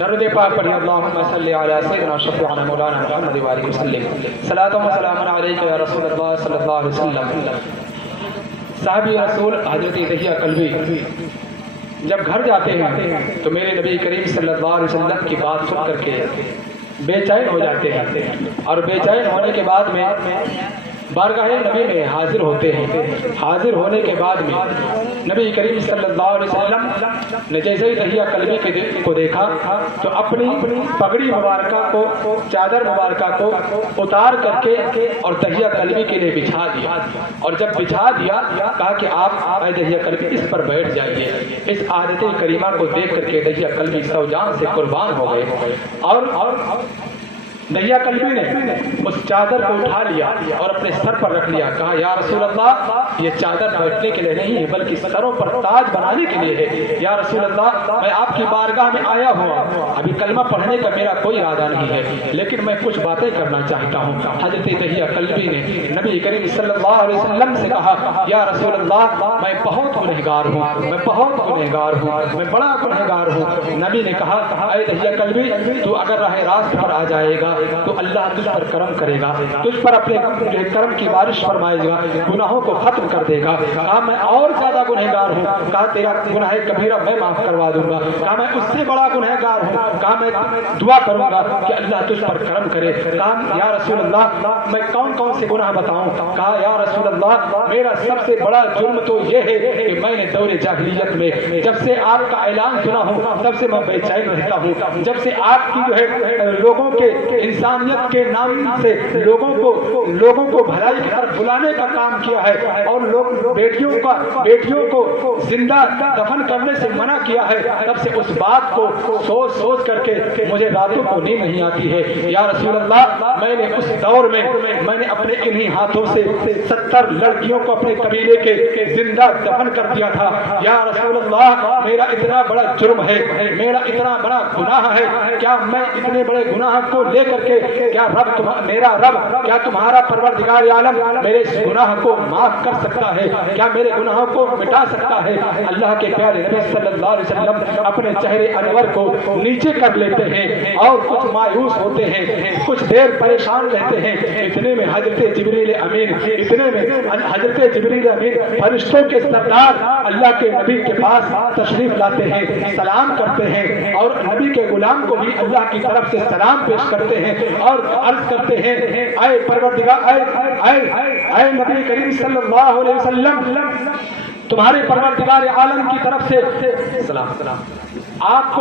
درود پاک پڑھی اللہم صلی علی سیدنا شفیعنا مولانا محمد و آلہ وسلم صلاۃ و سلام علیک یا رسول اللہ صلی اللہ علیہ وسلم۔ صحابی رسول حضرت دہیہ کلبی جب گھر جاتے ہیں تو میرے نبی کریم صلی اللہ علیہ وسلم کی بات سن کر کے بے چین ہو جاتے ہیں، اور بے چین ہونے کے بعد میں بارگاہ نبی میں حاضر ہوتے ہیں۔ حاضر ہونے کے بعد میں نبی کریم صلی اللہ علیہ وسلم نے جیسے ہی دہیہ کلبی کو دیکھا تو اپنی پگڑی مبارکہ کو، چادر مبارکہ کو اتار کر کے اور دہیہ کلبی کے لیے بچھا دیا، اور جب بچھا دیا کہا کہ آپ اے دہیہ کلبی اس پر بیٹھ جائیے۔ اس عادت کریمہ کو دیکھ کر کے دہیہ کلبی سو جان سے قربان ہو گئے، اور دہیہ کلبی نے اس چادر کو اٹھا لیا اور اپنے سر پر رکھ لیا، کہا یا رسول اللہ یہ چادر بیٹھنے کے لیے نہیں ہے بلکہ سروں پر تاج بنانے کے لیے ہے۔ یا رسول اللہ میں آپ کی بارگاہ میں آیا ہوں، ابھی کلمہ پڑھنے کا میرا کوئی ارادہ نہیں ہے لیکن میں کچھ باتیں کرنا چاہتا ہوں۔ حضرت دہیہ کلبی نے نبی کریم صلی اللہ علیہ وسلم سے کہا یا رسول اللہ میں بہت گنہگار ہوں، میں بہت گنہگار ہوں، میں بڑا گنہگار ہوں۔ نبی نے کہا اے دہیہ کلبی تو اگر راہ راست پر آ جائے گا تو اللہ تجھ پر کرم کرے گا، تجھ پر اپنے کرم کی بارش فرمائے گا، گناہوں کو ختم کر دے گا۔ کہا میں اور زیادہ گنہگار ہوں، کہا تیرا گناہ کبیرہ میں معاف کروا دوں گا۔ کہا میں اس سے بڑا گنہگار ہوں، کہا میں دعا کروں گا کہ اللہ تجھ پر کرم کرے۔ کہا یا رسول اللہ میں کون کون سے گناہ بتاؤں؟ کہا یا رسول اللہ میرا سب سے بڑا جرم تو یہ ہے کہ میں نے دور جاہلیت میں جب سے آپ کا اعلان سنا ہوں تب سے میں بے چین رہتا ہوں، جب سے آپ کی جو ہے لوگوں کے انسانیت کے نام سے لوگوں کو بھلائی کی طرف بلانے کا کام کیا ہے، اور لوگ بیٹیوں کو زندہ دفن کرنے سے منع کیا ہے، تب سے اس بات کو سوچ کر کے مجھے راتوں کو نیند نہیں آتی ہے۔ یا رسول اللہ میں نے اس دور میں نے اپنے انہی ہاتھوں سے 70 لڑکیوں کو اپنے قبیلے کے زندہ دفن کر دیا تھا۔ یا رسول اللہ میرا اتنا بڑا جرم ہے، میرا اتنا بڑا گناہ ہے، کیا میں اتنے بڑے گناہ کو لے کر کے کیا میرا رب کیا تمہارا پروردگار عالم میرے اس گناہ کو معاف کر سکتا ہے؟ کیا میرے گناہوں کو مٹا سکتا ہے؟ اللہ کے پیارے نبی صلی اللہ علیہ وسلم اپنے چہرے انور کو نیچے کر لیتے ہیں اور کچھ مایوس ہوتے ہیں، کچھ دیر پریشان رہتے ہیں۔ اتنے میں حضرت جبریل امین فرشتوں کے سردار اللہ کے نبی کے پاس تشریف لاتے ہیں، سلام کرتے ہیں، اور نبی کے غلام کو بھی اللہ کی طرف سے سلام پیش کرتے ہیں اور عرض کرتے ہیں اے پروردگار اے نبی کریم صلی اللہ علیہ وسلم تمہارے پروردگار عالم کی طرف سے سلام آپ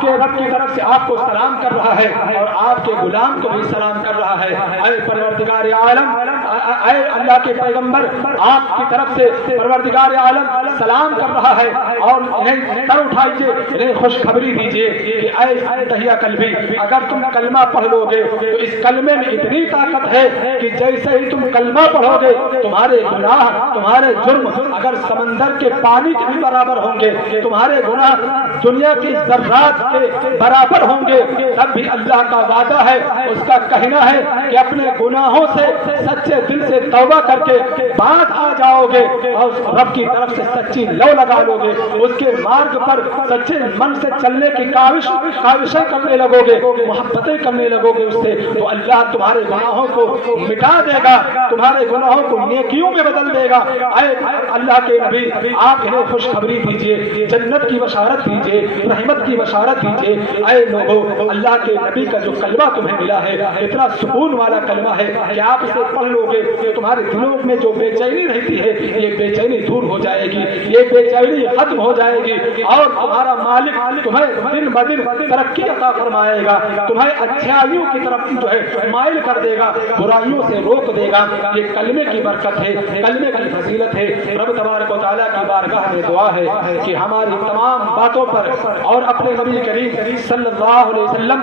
کے رب کی طرف سے آپ کو سلام کر رہا ہے اور آپ کے غلام کو بھی سلام کر رہا ہے۔ اے پروردگار عالم، اے اللہ کے پیغمبر آپ کی طرف سے پروردگار عالم سلام کر رہا ہے، اور انہیں سر اٹھائیے، انہیں خوشخبری دیجیے کہ اے دہیہ کلبی اگر تم کلمہ پڑھ لو گے تو اس کلمے میں اتنی طاقت ہے کہ جیسے ہی تم کلمہ پڑھو گے تمہارے گناہ، تمہارے جرم اگر سمندر کے پانی کے بھی برابر ہوں گے، تمہارے گناہ دنیا کی ذرات کے برابر ہوں گے، تب بھی اللہ کا وعدہ ہے، اس کا کہنا ہے کہ اپنے گناہوں سے سچے دل سے توبہ کر کے بعد آ جاؤ گے اور رب کی طرف سے سچی لو لگا لو گے، اس کے مارگ پر سچے من سے چلنے کی کاوشیں کرنے لگو گے، محبتیں کرنے لگو گے اس سے، تو اللہ تمہارے گناہوں کو مٹا دے گا، تمہارے گناہوں کو نیکیوں میں بدل دے گا۔ اے اللہ کے نبی آپ انہیں خوشخبری دیجئے، جنت کی بشارت دیجئے، رحمت کی بشارت دیجئے۔ اے لوگو اللہ کے نبی کا جو کلمہ تمہیں ملا ہے اتنا سکون والا کلمہ ہے کہ آپ اسے پڑھ لو گے تو تمہارے دلوں میں جو بے چینی رہتی ہے یہ بے چینی دور ہو جائے گی، یہ بے چینی ختم ہو جائے گی، اور تمہارا مالک تمہیں دن بدن ترقی عطا فرمائے گا، تمہیں اچھائیوں کی طرف جو ہے مائل کر دے گا، برائیوں سے روک دے گا۔ یہ کلمے کی برکت ہے، کلمے کی فضیلت ہے۔ رب تبارک و تعالیٰ کی بارگاہ میں دعا ہے کہ ہماری تمام باتوں پر اور اپنے نبی کریم صلی اللہ علیہ وسلم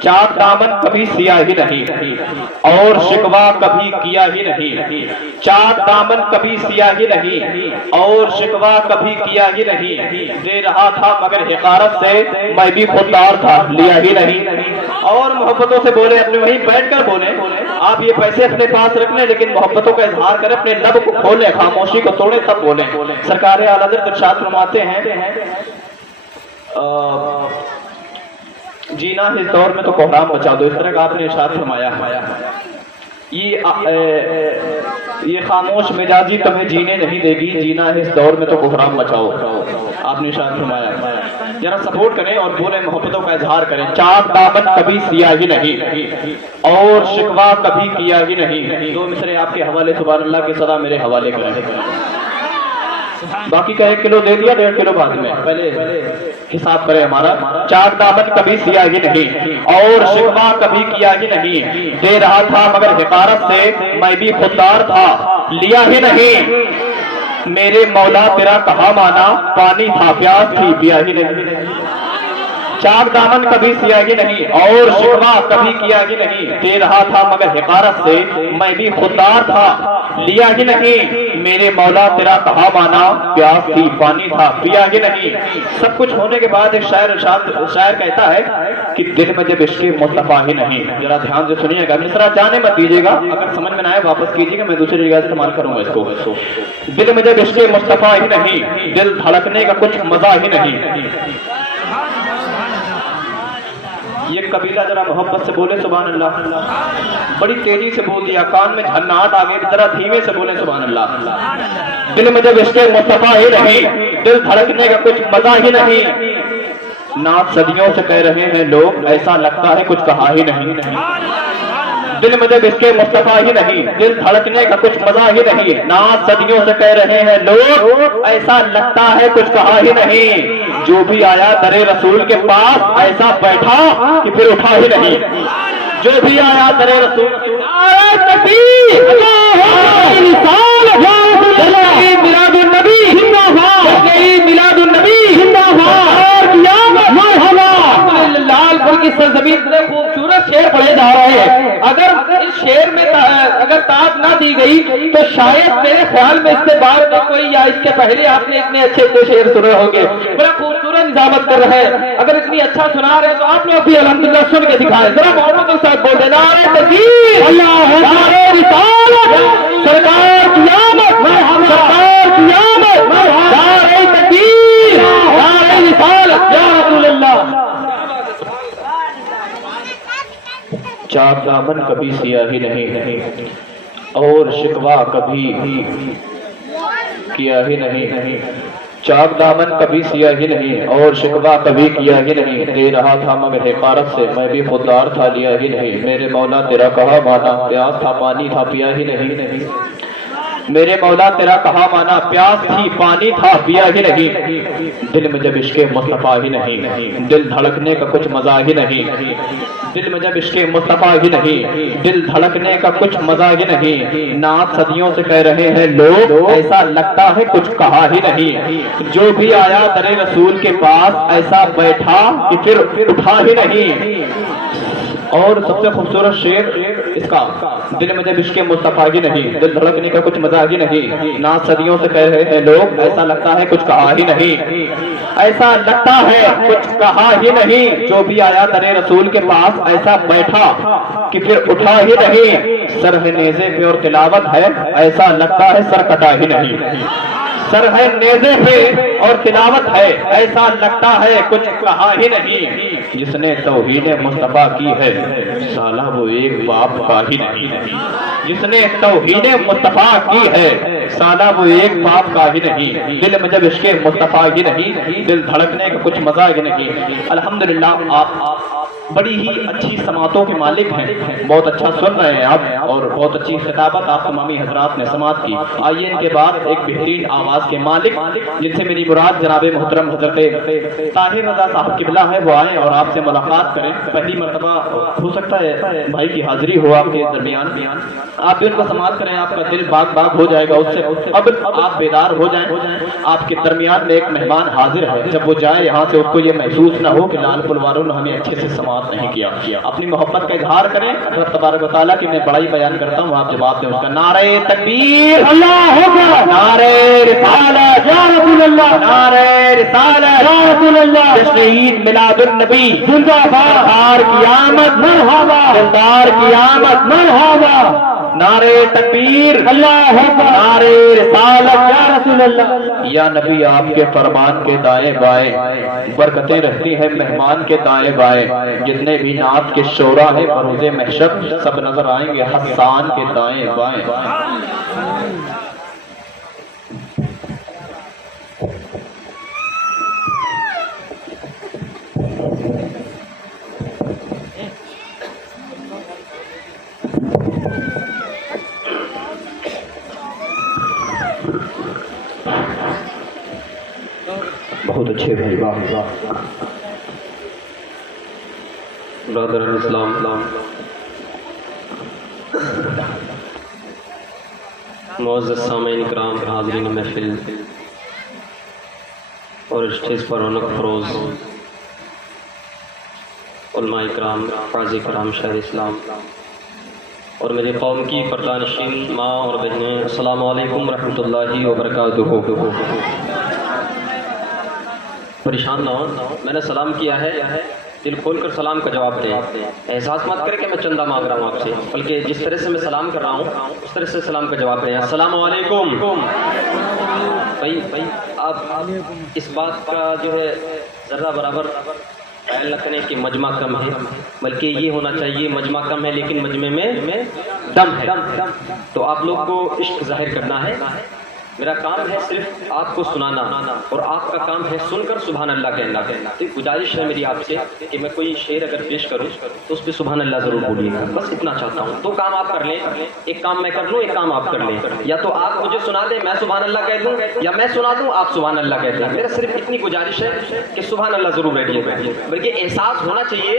4 چاک دامن کبھی سیا ہی نہیں اور شکوہ کبھی کیا ہی نہیں، چاک دامن کبھی سیا ہی نہیں اور شکوہ کبھی کیا ہی نہیں، دے رہا تھا مگر حقارت سے میں بھی خوددار تھا لیا ہی نہیں۔ اور محبتوں سے بولے، اپنے وہیں بیٹھ کر بولے، آپ یہ پیسے اپنے پاس رکھ لیں لیکن محبتوں کا اظہار کریں، اپنے لب کو کھولیں، خاموشی کو توڑیں تب بولیں۔ سرکار اعلیٰ حضرت ارشاد فرماتے ہیں جینا اس دور میں تو کوحرام مچا دو، اس طرح کا آپ نے ارشاد فرمایا۔ یہ خاموش مزاجی تمہیں جینے نہیں دے گی، جینا اس دور میں تو کوحرام مچاؤ، آپ نے ارشاد فرمایا۔ ذرا سپورٹ کریں اور بولیں، محبتوں کا اظہار کریں۔ چاک دامن کبھی سیا ہی نہیں اور شکوہ کبھی کیا ہی نہیں۔ دو مصرے آپ کے حوالے، سبحان اللہ کی صدا میرے حوالے کریں۔ باقی کا 1 کلو دے دیا، 1.5 کلو بعد میں، پہلے حساب کرے ہمارا۔ چاک دامن کبھی سیا ہی نہیں اور شکوہ کبھی کیا ہی نہیں، دے رہا تھا مگر حقارت سے میں بھی خوددار تھا لیا ہی نہیں، میرے مولا تیرا کہا مانا پانی تھا پیاس تھی پیا ہی نہیں۔ چاک دامن کبھی سیا ہی نہیں اور شکوہ کبھی کیا ہی نہیں، دے رہا تھا مگر حقارت سے میں بھی خوددار تھا لیا ہی نہیں، میرے مولا تیرا کہا مانا پیاس تھی پانی تھا پیا ہی نہیں۔ سب کچھ ہونے کے بعد ایک شاعر کہتا ہے کہ دل میں جب عشق مصطفیٰ ہی نہیں، ذرا دھیان سے سنیے گا، مصرع جانے مت دیجیے گا، اگر سمجھ میں نہ آئے واپس کیجیے گا، میں دوسری جگہ استعمال کروں گا اس کو۔ دل میں جب عشق مصطفیٰ ہی نہیں، دل دھڑکنے کا کچھ مزہ ہی نہیں۔ یہ قبیلہ ذرا محبت سے بولے سبحان اللہ، بڑی تیزی سے بول دیا، کان میں جھنات آگے، ذرا دھیمے سے بولے سبحان اللہ۔ دل میں جب عشق مصطفیٰ ہی نہیں، دل دھڑکنے کا کچھ مزہ ہی نہیں، نعت صدیوں سے کہہ رہے ہیں لوگ، ایسا لگتا ہے کچھ کہا ہی نہیں۔ دل میں جب عشق مصطفیٰ ہی نہیں، دل دھڑکنے کا کچھ مزہ ہی نہیں، نعت صدیوں سے کہہ رہے ہیں لوگ، ایسا لگتا ہے کچھ کہا ہی نہیں، جو بھی آیا در رسول کے پاس ایسا بیٹھا کہ پھر اٹھا ہی نہیں، جو بھی آیا در رسول میلاد النبی زندہ باد، میلاد النبی زندہ باد، لال پور کی سرزمین سے خوبصورت شعر پڑھے جا رہے ہیں۔ اگر اس شعر میں اگر تاج نہ دی گئی تو شاید میرے خیال میں اس سے بعد میں کوئی یا اس کے پہلے آپ نے اتنے اچھے اچھے شعر سنے ہوں گے، بڑا خوبصورت نظامت کر رہے ہیں۔ اگر اتنی اچھا سنا رہے ہیں تو آپ لوگ بھی الحمدللہ سن کے دکھائیں، ذرا محبت کے ساتھ بول دینا، نعرہ تکبیر، نعرہ رسالت، سرکار کی آمد، سرکار کی آمد، نعرہ تکبیر، نعرہ رسالت، یا رسول اللہ۔ چاک دامن کبھی سیا ہی نہیں اور شکوہ کبھی کیا ہی نہیں، چاک دامن کبھی سیا ہی نہیں اور شکوہ کبھی کیا ہی نہیں، دے رہا تھا مگر حقارت سے میں بھی خوددار تھا لیا ہی نہیں، میرے مولا تیرا کہا مانا پیاس تھا پانی تھا پیا ہی نہیں، میرے مولا تیرا کہا مانا پیاس تھی پانی تھا پیا ہی نہیں، دل میں جب عشق مصطفیٰ ہی نہیں، دل دھڑکنے کا کچھ مزہ ہی نہیں، دل میں جب عشق مصطفیٰ ہی نہیں، دل دھڑکنے کا کچھ مزہ ہی نہیں، نعت صدیوں سے کہہ رہے ہیں لوگ، ایسا لگتا ہے کچھ کہا ہی نہیں، جو بھی آیا در رسول کے پاس ایسا بیٹھا کہ پھر اٹھا ہی نہیں۔ اور سب سے خوبصورت شعر اس کا، دل میں جب عشق مصطفیٰ ہی نہیں، دل دھڑکنے کا کچھ مزہ ہی نہیں، نعت صدیوں سے کہہ رہے ہیں لوگ، ایسا لگتا ہے کچھ کہا ہی نہیں، ایسا لگتا ہے کچھ کہا ہی نہیں، جو بھی آیا در رسول کے پاس ایسا بیٹھا کہ پھر اٹھا ہی نہیں، سر ہے نیزے پہ اور تلاوت ہے، ایسا لگتا ہے سر کٹا ہی نہیں، سر ہے نیزے پہ اور تلاوت ہے، ایسا لگتا ہے کچھ کہا ہی نہیں، جس نے توہین مصطفیٰ کی ہے سالہ وہ ایک باپ کا ہی نہیں، جس نے توہین مصطفیٰ کی ہے سالہ وہ ایک باپ کا ہی نہیں، دل میں جب عشق مصطفیٰ ہی نہیں، دل دھڑکنے کا کچھ مزہ ہی نہیں۔ الحمدللہ آپ بڑی ہی اچھی سماعتوں کے مالک ہیں، بہت اچھا سن رہے ہیں آپ، اور بہت اچھی خطابت آپ تمامی حضرات نے سماعت کی۔ آئیے ان کے بعد ایک بہترین آواز کے مالک جن سے میری مراد جناب محترم حضرت طاہر رضا صاحب قبلہ ہے، وہ آئیں اور آپ سے ملاقات کریں۔ پہلی مرتبہ ہو سکتا ہے بھائی کی حاضری ہو آپ کے درمیان، آپ بھی ان کو سماعت کریں، آپ کا دل باغ باغ ہو جائے گا اس سے۔ اب آپ بیدار ہو جائیں، آپ کے درمیان میں ایک مہمان حاضر ہے، جب وہ جائے یہاں سے اس کو یہ محسوس نہ ہو کہ لال پل والوں نے ہمیں اچھے سے سماعت سماعت نہیں کیا. اپنی محبت کا اظہار کریں حضرت تبارک و تعالیٰ کی. میں بڑا ہی بیان کرتا ہوں, آپ جواب دیں اس کا. نعرہ تکبیر, اللہ اکبر, نعرہ رسالت یا رسول اللہ, نعرہ رسالت یا رسول اللہ, شہید میلاد النبی زندہ باد, دلدار کی آمد مرحبا, دلدار کی آمد مرحبا, نعرہ تکبیر, اللہ اکبر, نعرہ رسالت یا رسول اللہ. یا نبی آپ کے فرمان کے دائیں بائیں برکتیں رہتی ہیں مہمان کے دائیں بائیں. جتنے بھی نعت کے شعرا ہیں بروز محشر سب نظر آئیں گے حسان کے دائیں بائیں. بہت اچھے بھائی, واہ واہ. برادر اسلام, معزز سامعین کرام, حاضرین محفل اور اسٹیج پر رونق فروز علماء کرام, قاضی کرام, شہر اسلام اور میری قوم کی پردانشین ماں اور بہنیں, السلام علیکم ورحمۃ اللہ وبرکاتہ. پریشان نہ ہو, میں نے سلام کیا ہے, دل کھول کر سلام کا جواب دیں. احساس مت کریں کہ میں چندہ مانگ رہا ہوں آپ سے, بلکہ جس طرح سے میں سلام کر رہا ہوں اس طرح سے سلام کا جواب دیں. السلام علیکم. بھائی آپ اس بات کا جو ہے ذرہ برابر خیال نہ کریں کہ مجمع کم ہے, بلکہ یہ ہونا چاہیے مجمع کم ہے لیکن مجمع میں دم ہے. تو آپ لوگ کو عشق ظاہر کرنا ہے. میرا کام ہے صرف آپ کو سنانا اور آپ کا کام ہے سن کر سبحان اللہ کہنا. ایک گزارش ہے میری آپ سے کہ میں کوئی شعر اگر پیش کروں تو اس پہ سبحان اللہ ضرور بولیے گا, بس اتنا چاہتا ہوں. دو کام آپ کر لیں, ایک کام میں کر لوں, ایک کام آپ کر لیں. یا تو آپ مجھے سنا دیں میں سبحان اللہ کہہ دوں, یا میں سنا دوں آپ سبحان اللہ کہہ دیں. میرا صرف اتنی گزارش ہے کہ سبحان اللہ ضرور بیٹھیے گا. بلکہ احساس ہونا چاہیے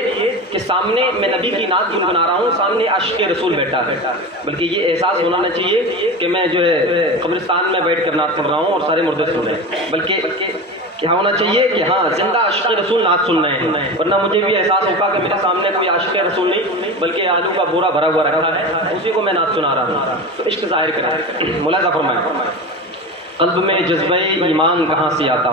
کہ سامنے میں نبی کی نعت گنگنا رہا ہوں, سامنے عاشق رسول بیٹھا ہے. بلکہ یہ احساس ہونا چاہیے کہ میں جو ہے قبرستان میں بیٹھ کر نعت پڑھ رہا ہوں اور سارے مردے سن رہے ہیں. بلکہ کیا ہونا چاہیے کہ ہاں زندہ عاشق رسول نعت سن رہے ہیں. ورنہ مجھے بھی احساس ہوگا کہ میرے سامنے کوئی عاشق رسول نہیں بلکہ آلو کا بورا بھرا ہوا رکھا ہے, اسی کو میں نعت سنا رہا ہوں. تو عشق ظاہر کریں. ملاحظہ فرمائیں, قلب میں جذبہ ایمان کہاں سے آتا,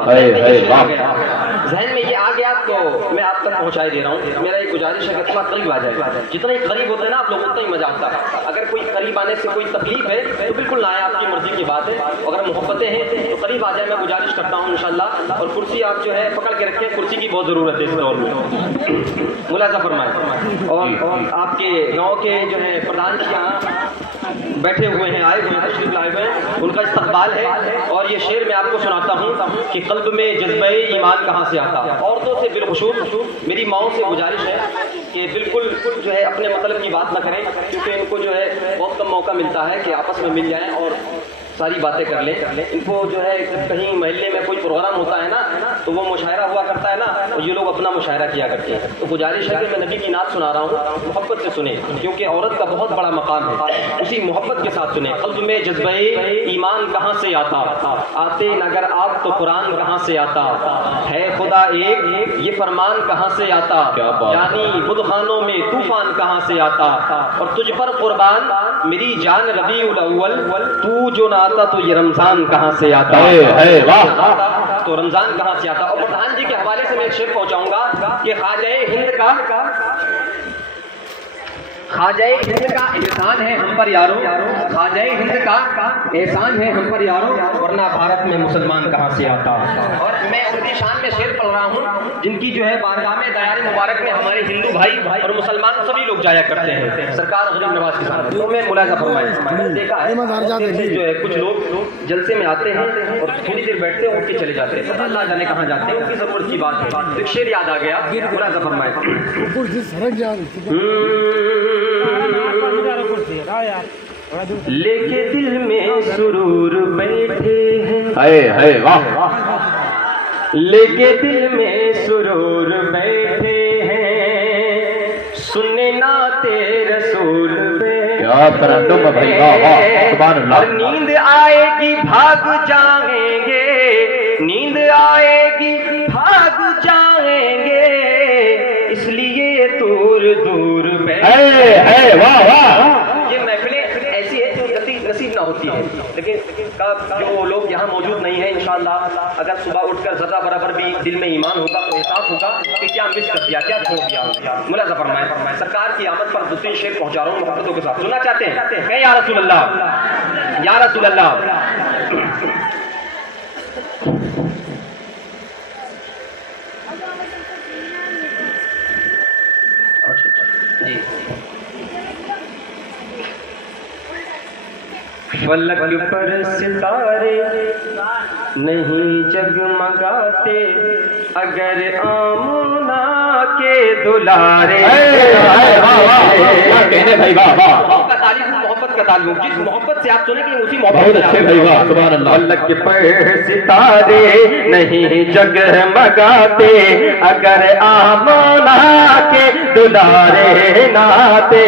ذہن میں یہ آ گیا تو میں آپ تک پہنچائی دے رہا ہوں. میرا یہ گزارش ہے کہ تھوڑا قریب آ جائے. جتنا ہی قریب ہوتا ہے نا آپ لوگ اتنا ہی مزہ آتا ہے. اگر کوئی قریب آنے سے کوئی تکلیف ہے تو بالکل نہ آئے, آپ کی مرضی کی بات ہے. اگر محبتیں ہیں تو قریب آ جائے, میں گزارش کرتا ہوں انشاءاللہ. اور کرسی آپ جو ہے پکڑ کے رکھیں, کرسی کی بہت ضرورت ہے اس دور میں. ملاحظہ فرمائیں. اور آپ کے گاؤں کے جو ہے پردھان جی یہاں بیٹھے ہوئے ہیں, آئے ہوئے ہیں, تشریف لائے ہوئے ہیں, ان کا استقبال ہے. اور یہ شعر میں آپ کو سناتا ہوں کہ قلب میں جذبہ ایمان کہاں سے آتا. عورتوں سے بالخصوص میری ماؤں سے گزارش ہے کہ بالکل جو ہے اپنے مطلب کی بات نہ کریں, کیونکہ ان کو جو ہے بہت کم موقع ملتا ہے کہ آپس میں مل جائیں اور ساری باتیں کر لیں. ان کو جو ہے کہیں محلے میں کوئی پروگرام ہوتا ہے نا تو وہ مشاعرہ ہوا کرتا ہے نا, اور یہ لوگ اپنا مشاعرہ کیا کرتے ہیں. تو گزارش ہے کہ میں نبی کی نعت سنا رہا ہوں, محبت سے سنیں, کیونکہ عورت کا بہت بڑا مقام ہے. اسی محبت کے ساتھ سنیں. قلب میں جذبہ ایمان کہاں سے آتا, آتے نگر آپ تو قرآن کہاں سے آتا, ہے خدا ایک یہ فرمان کہاں سے آتا, یعنی بدخانوں میں طوفان کہاں سے آتا, اور تجھ پر قربان میری جان ربیع الاول, تو جو نہ آتا تو یہ رمضان کہاں سے آتا, تو رمضان کہاں سے آتا. اور پردھان جی کے حوالے سے میں ایک شعر پہنچاؤں گا کہ خواجہ ہند کا احسان ہے ہم پر یارو, خواجہ ہند کا احسان ہے ہم پر یارو, ورنہ بھارت میں مسلمان کہاں سے آتا. اور میں ان کی شان میں شعر پڑھ رہا ہوں جن کی جو ہے بارگاہ میں دیار مبارک میں ہمارے ہندو بھائی اور مسلمان سبھی لوگ جایا کرتے ہیں, سرکار غریب نواز کے ساتھ. تو میں ملاحظہ فرمائیں, دیکھا ہے جو ہے کچھ لوگ جلسے میں آتے ہیں اور تھوڑی دیر بیٹھتے ہیں, اٹھ کے چلے جاتے ہیں, اللہ جانے کہاں جاتے ہیں, ان کی ضرورت کی بات ہے. ایک شعر یاد آ گیا, ملاحظہ فرمائیں. لے کے دل میں سرور بیٹھے ہیں, لے کے دل میں سرور بیٹھے ہیں, سننے نعت رسول اور نیند آئے گی بھاگ جائیں گے, نیند آئے گی بھاگ جائیں گے, اس لیے کا جو لوگ یہاں موجود نہیں ہیں انشاءاللہ اگر صبح اٹھ کر ذرہ برابر بھی دل میں ایمان ہوگا تو احساس ہوگا کہ کیا مس کر دیا، کیا چھوڑ دیا۔ ملاحظہ فرمائیں، سرکار کی آمد پر دوسری شعر پہنچا رہا ہوں محبتوں کے ساتھ، سننا چاہتے ہیں؟ کہیں یا رسول اللہ، یا رسول اللہ۔ جی فلک پر ستارے نہیں جگمگاتے اگر آمنہ کے دلارے۔ کہنے بھائی واہ واہ، کا تعلیم محبت کا تعلق، جس محبت سے آپ سنیں گے اسی محبت بہت اچھے بھائی واہ، سبحان اللہ۔ فلک پر ستارے نہیں جگمگاتے اگر آمنہ کے دلارے ناتے۔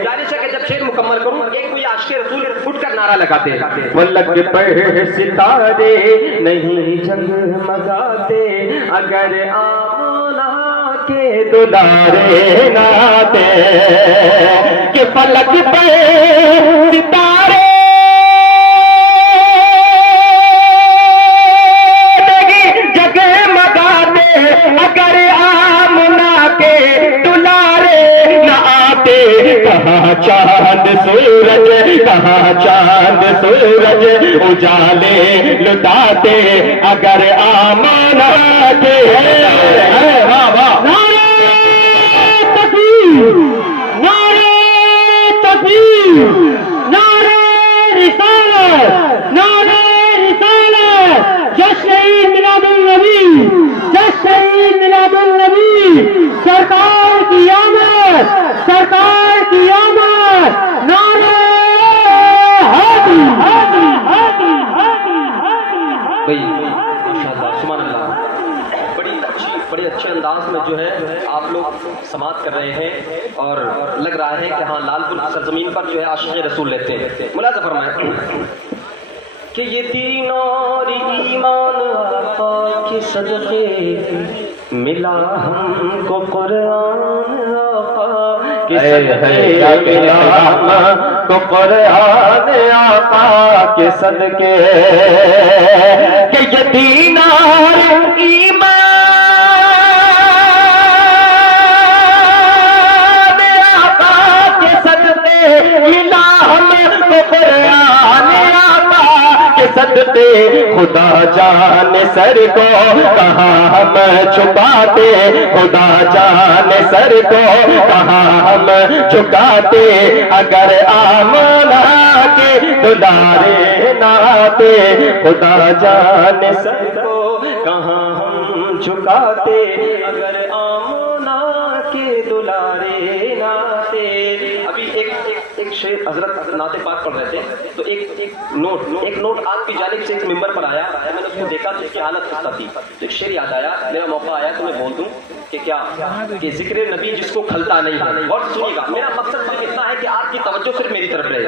گزارش ہے کہ جب شعر مکمل کروں ایک کوئی عاشق رسول اٹھ کر نعرہ لگاتے ہیں، فلک پر ستارے نہیں جگمگاتے اگر آمنہ کے دلارے ناتے، کہ فلک پر ستارے نہیں جگمگاتے اگر آمنہ کے دلارے نہ آتے۔ کہاں چاند سورج، کہاں چاند سورج اجالے لٹاتے اگر آمنہ کے۔ نعرہ تکبیر، نعرہ تکبیر، نعرہ رسالت، نعرہ رسالت، جشن عید میلاد النبی، جشن عید میلاد النبی، سرکار کی آمد، سرکار کی آمد، نعرہ ہادی، ہادی، ہادی، ہادی، ہادی، بھائی ماشاءاللہ سبحان اللہ، بڑے اچھے انداز میں جو ہے آپ لوگ سماعت کر رہے ہیں اور لگ رہا ہے کہ ہاں لال پور سرزمین پر جو ہے عاشق رسول لیتے ہیں۔ ملاحظہ فرمائیں کہ یہ دین اور ایمان آقا کے صدقے ملا ہم کو قرآن آقا کے صدقے، ملا ہم کو قرآن آقا کے صدقے، کہ یہ دین اور ایمان آقا کے صدقے ملا ہم کو قرآن آقا کے صدقے۔ خدا جان سر کو کہاں ہم چھپاتے، خدا جان سر کو کہاں ہم جھکاتے اگر آمنہ کے دلارے ناتے۔ خدا جان سر کو کہاں ہم جھکاتے اگر آمنہ کے دلارے ناتے۔ ابھی ایک شعر حضرت نعت پاک پڑھ رہے تھے تو ایک نوٹ آپ کی جانب سے ایک ممبر پر آیا، میں نے اس کو دیکھا تو اس کی حالت خستہ تھی، تو ایک شعر یاد آیا، میرا موقع آیا تو میں بول دوں کہ کیا کہ ذکر نبی جس کو کھلتا نہیں ہے۔ اور سنیے گا، میرا مقصد صرف اتنا ہے کہ آپ کی توجہ صرف میری طرف رہے۔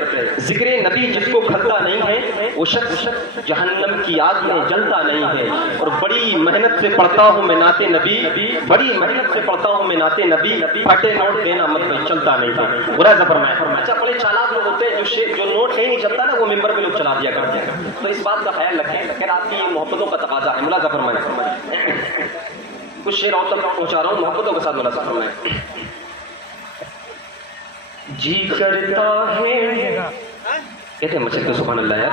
ذکر نبی جس کو کھلتا نہیں ہے وہ شخص جہنم کی آگ میں جلتا نہیں ہے۔ اور بڑی محنت سے پڑھتا ہوں میں نعت نبی، بڑی محنت سے پڑھتا ہوں میں نعت نبی، پھٹے نوٹ دینا مت میں چلتا نہیں ہے۔ برا زبر میں اچھا بڑے چالاک لوگ ہوتے ہیں جو نوٹ کہیں نہیں چلتا نا وہ ممبر پہ لوگ چلا دیا کرتے ہیں، تو اس بات کا خیال رکھیں۔ خیر آپ کی یہ محبتوں کا تقاضا ہے، ملا ظفر میں کچھ شعر اور تک پہنچا رہا ہوں محبتوں کے ساتھ، ملا ظفر میں۔ جی کرتا ہے کہتے ہیں مچھر کے سبحان اللہ یار،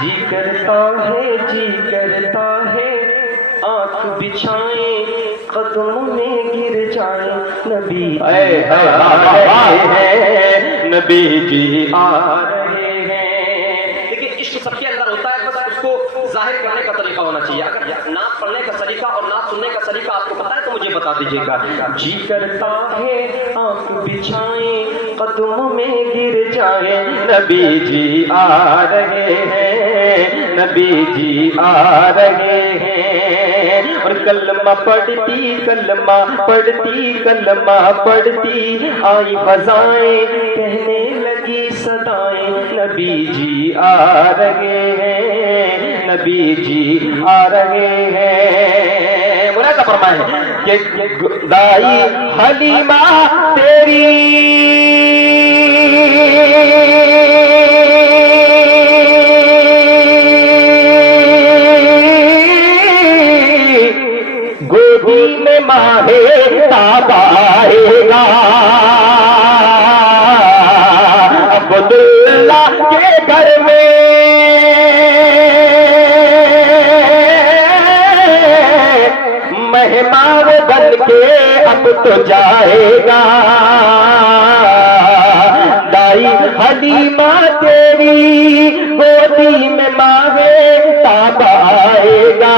جی کرتا ہے آنکھ بچھائیں قدموں میں گر جائیں نبی نبی جی آ رہے ہیں۔ لیکن عشق سب کے اندر ہوتا ہے، بس اس کو ظاہر کرنے کا طریقہ ہونا چاہیے۔ اگر نعت پڑھنے کا طریقہ اور نعت سننے کا طریقہ آپ کو پتا ہے تو مجھے بتا دیجیے گا۔ جی کرتا ہے آنکھ بچھائیں قدموں میں گر جائیں نبی جی آ رہے ہیں، نبی جی آ رہے ہیں۔ اور کلمہ پڑھتی کلمہ پڑھتی کلمہ پڑھتی آئی فضائیں، کہنے لگی صدائیں نبی جی آ رہے ہیں، نبی جی آ رہے ہیں۔ مراقبہ فرمائیں کہ دائی حلیمہ تیری میں ماہ تاب آئے گا عبداللہ کے گھر میں مہمان بن کے اب تو جائے گا دائی حلیمہ تیری گودی میں ماہ تاب آئے گا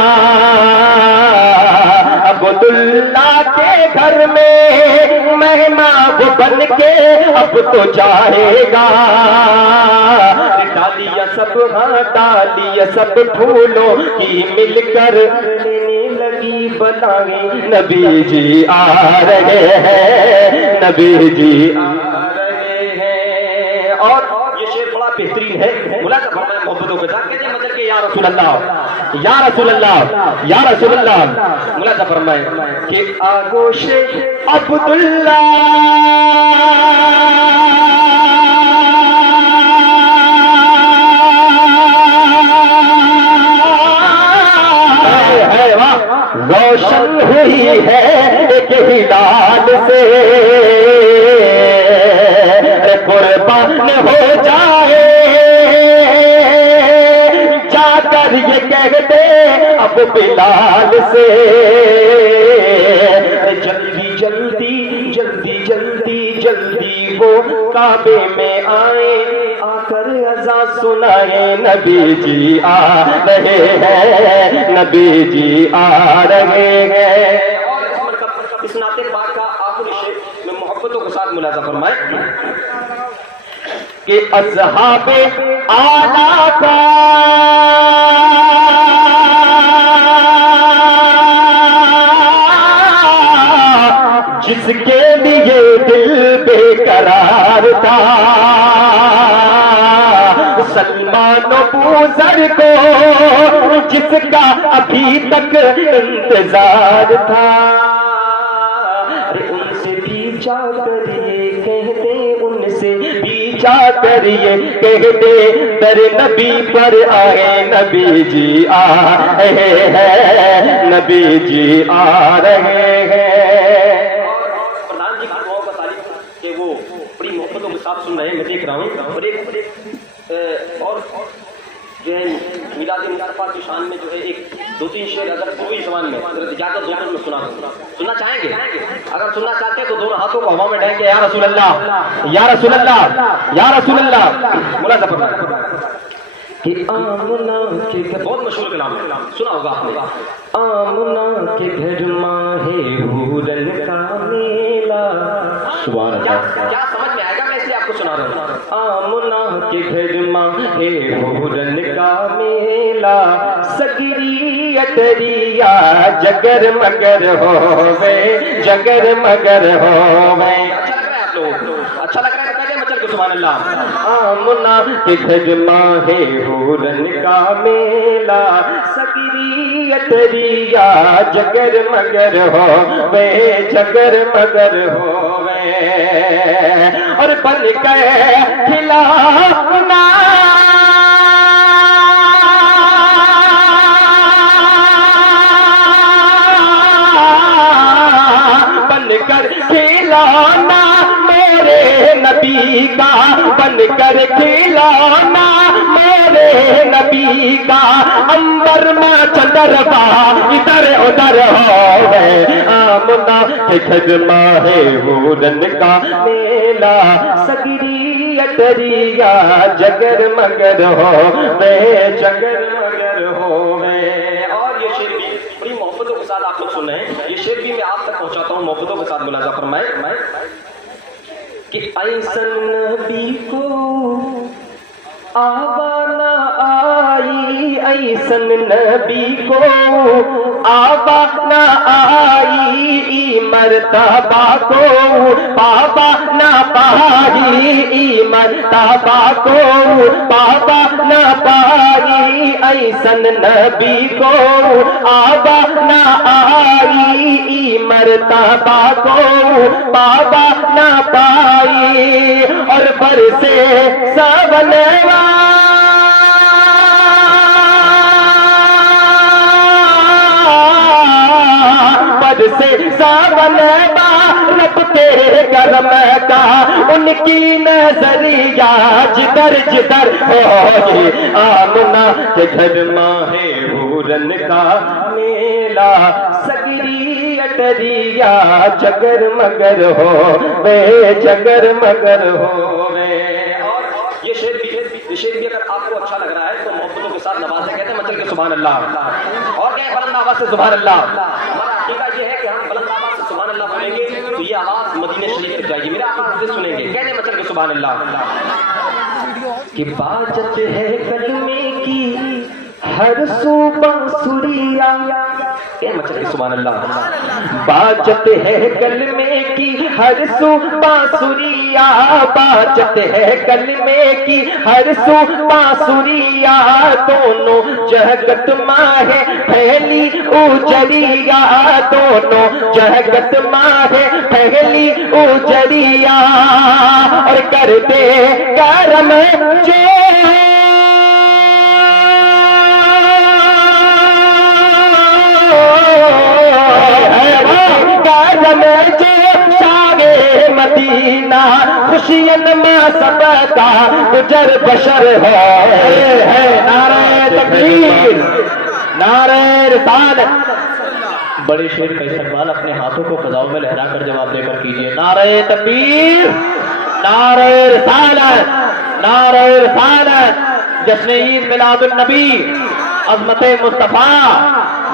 عبداللہ کے گھر میں مہمان بن کے اب تو جائے گا ڈالیاں سب ڈالیاں سب پھولوں کی مل کر لینے لگی بلائیں نبی جی آ رہے ہیں نبی جی آ رہے ہیں اور یہ شعر بڑا بہترین ہے ملاحظہ فرمائیں محبتوں کے ساتھ کہتے ہیں مطلب کہ یا رسول اللہ یا رسول اللہ یا رسول اللہ ملاحظہ فرمائیں کہ آگوش عبداللہ روشن ہوئی ہے ایک ہلال سے قربان ہو جائے جا کر یہ کہہ دے اب بلال سے جلدی جلدی جلدی جلدی جلدی وہ کعبے میں آئے آ کر اذان سنائے نبی جی آ رہے ہیں نبی جی آ رہے ہیں اور اس نعت پاک کا آخری شعر میں محبتوں کے ساتھ ملاحظہ فرمائیں کہ اصحاب اعلیٰ کا جس کے لیے دل بے قرار تھا سلمان و بوذر کو جس کا ابھی تک انتظار تھا ان سے بھی جا کر یہ کہتے ان سے بھی جا کر یہ کہتے در نبی پر آئے نبی جی آ رہے ہیں نبی جی آ رہے ہیں وہ بڑی محبتوں کے ساتھ سن رہے ہیں میں دیکھ رہا ہوں اور جو ہے میلاد مصطفیٰ کی شان میں جو ہے ایک دو تین شعر اگر کوئی زبان میں اجازت دو تو میں سننا چاہیں گے اگر سننا چاہتے ہیں تو دونوں ہاتھوں کو ہوا میں ڈھائیں گے یا رسول اللہ یا رسول اللہ یا رسول اللہ ملاحظہ فرمائیں کہ آمنہ کے گھر بہت مشہور کلام ہے سنا ہوگا آپ نے آمنہ کے گھر ماہ حورن کا میلہ سبحان اللہ کیا سمجھ میں آئے گا میں اس لیے آپ کو سنا رہا ہوں آمنہ کے گھر ماہ حورن کا میلہ سگری اتریا جگر مگر ہووے جگر مگر ہووے اچھا لگ رہا ہے پہلے مچل کے سبحان اللہ آمنہ کے گھر ماہ حورن کا میلہ سگری اتریا جگر مگر ہووے جگر مگر ہووے اور بن کے کھلانا بن کر کھلانا میرے نبی کا بن کر کھلانا میرے نبی کا اندر ماں چندربا ادھر ادھر ہووے آمنہ کے گھر ماہ حورن کا میلہ سگری اتریا جگر مگر ہووے جگر مگر ہووے اور یہ شعر بھی بڑی محبتوں کے ساتھ آپ لوگ سن رہے ہیں یہ شعر بھی میں آپ تک پہنچاتا ہوں محبتوں کے ساتھ ملاحظہ فرمائیں کہ ایسن نبی کو آوا نہ آئی ایسن نبی کو آوا نہ آئی مرتبہ کو پاوا نہ پائی مرتبہ کو پاوا نہ پائی ایسن نبی کو آوا نہ آئی مرتبہ کو پاوا نہ پائی اور برسے سونوا برسے ساون رب کے کرم کا، ان کی نظریہ جدھر جدھر ہوگی، آمنہ کے گھر ماہ پورن کا میلہ، سگری اٹریا جگر مگر ہو وے، جگر مگر ہو وے۔ اور یہ شعر بھی اگر آپ کو اچھا لگ رہا ہے تو محبتوں کے ساتھ نوازیں، کہتے ہیں مچل کے سبحان اللہ، اور کہیں بلند آواز سے سبحان اللہ۔ ہمارا عقیدہ یہ ہے کہ ہم بلند آواز سے سبحان اللہ بولیں گے تو یہ آواز مدینہ شریف تک جائے گی، میرا آقا سے سنیں گے، کہتے ہیں مچل کے سبحان اللہ۔ کہ باجت ہے کلمے کی ہر سو بانسریاں، مچل کے سبحان اللہ۔ باجت ہے کلمے کی ہر سو بانسریاں، باجت ہے کلمے کی ہر سو بانسریاں، دونوں جہگت ماہ پھیلی اجریا، دونوں جہگت ماہ پھیلی اجریا، اور کر دے کرم جو مدینہ خوشین ما سبتا گجر بشر ہے، نعرہ تکبیر، نعرہ رسالت۔ بڑے شیر کا استقبال اپنے ہاتھوں کو فضاؤں میں لہرا کر جواب دے کر کیجیے۔ نعرہ تکبیر، نعرہ رسالت، نعرہ رسالت، جشن عید میلاد النبی، عظمت مصطفیٰ،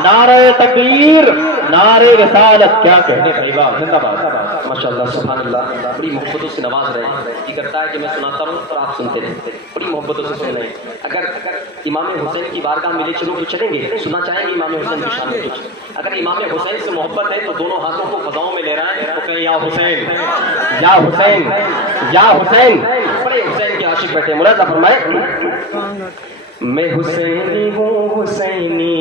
نعرہ تکبیر، نعرہ رسالت۔ کیا کہنے بھائیوا، زندہ باد۔ ماشاءاللہ سبحان اللہ، بڑی محبتوں سے نواز رہے ہیں، یہ کرتا ہے کہ میں سناتا رہوں اور آپ سنتے رہیں، بڑی محبتوں سے سن رہے ہیں۔ اگر امام حسین کی بارگاہ میں لے چلو تو چلیں گے، سننا چاہیں گے امام حسین کی شان میں کچھ؟ اگر امام حسین سے محبت ہے تو دونوں ہاتھوں کو فضاؤں میں لے رہا ہے تو کہیں یا حسین، یا حسین، یا حسین۔ بڑے حسین کے عاشق بیٹھے، ملاحظہ فرمائے، میں حسینی ہوں حسینی،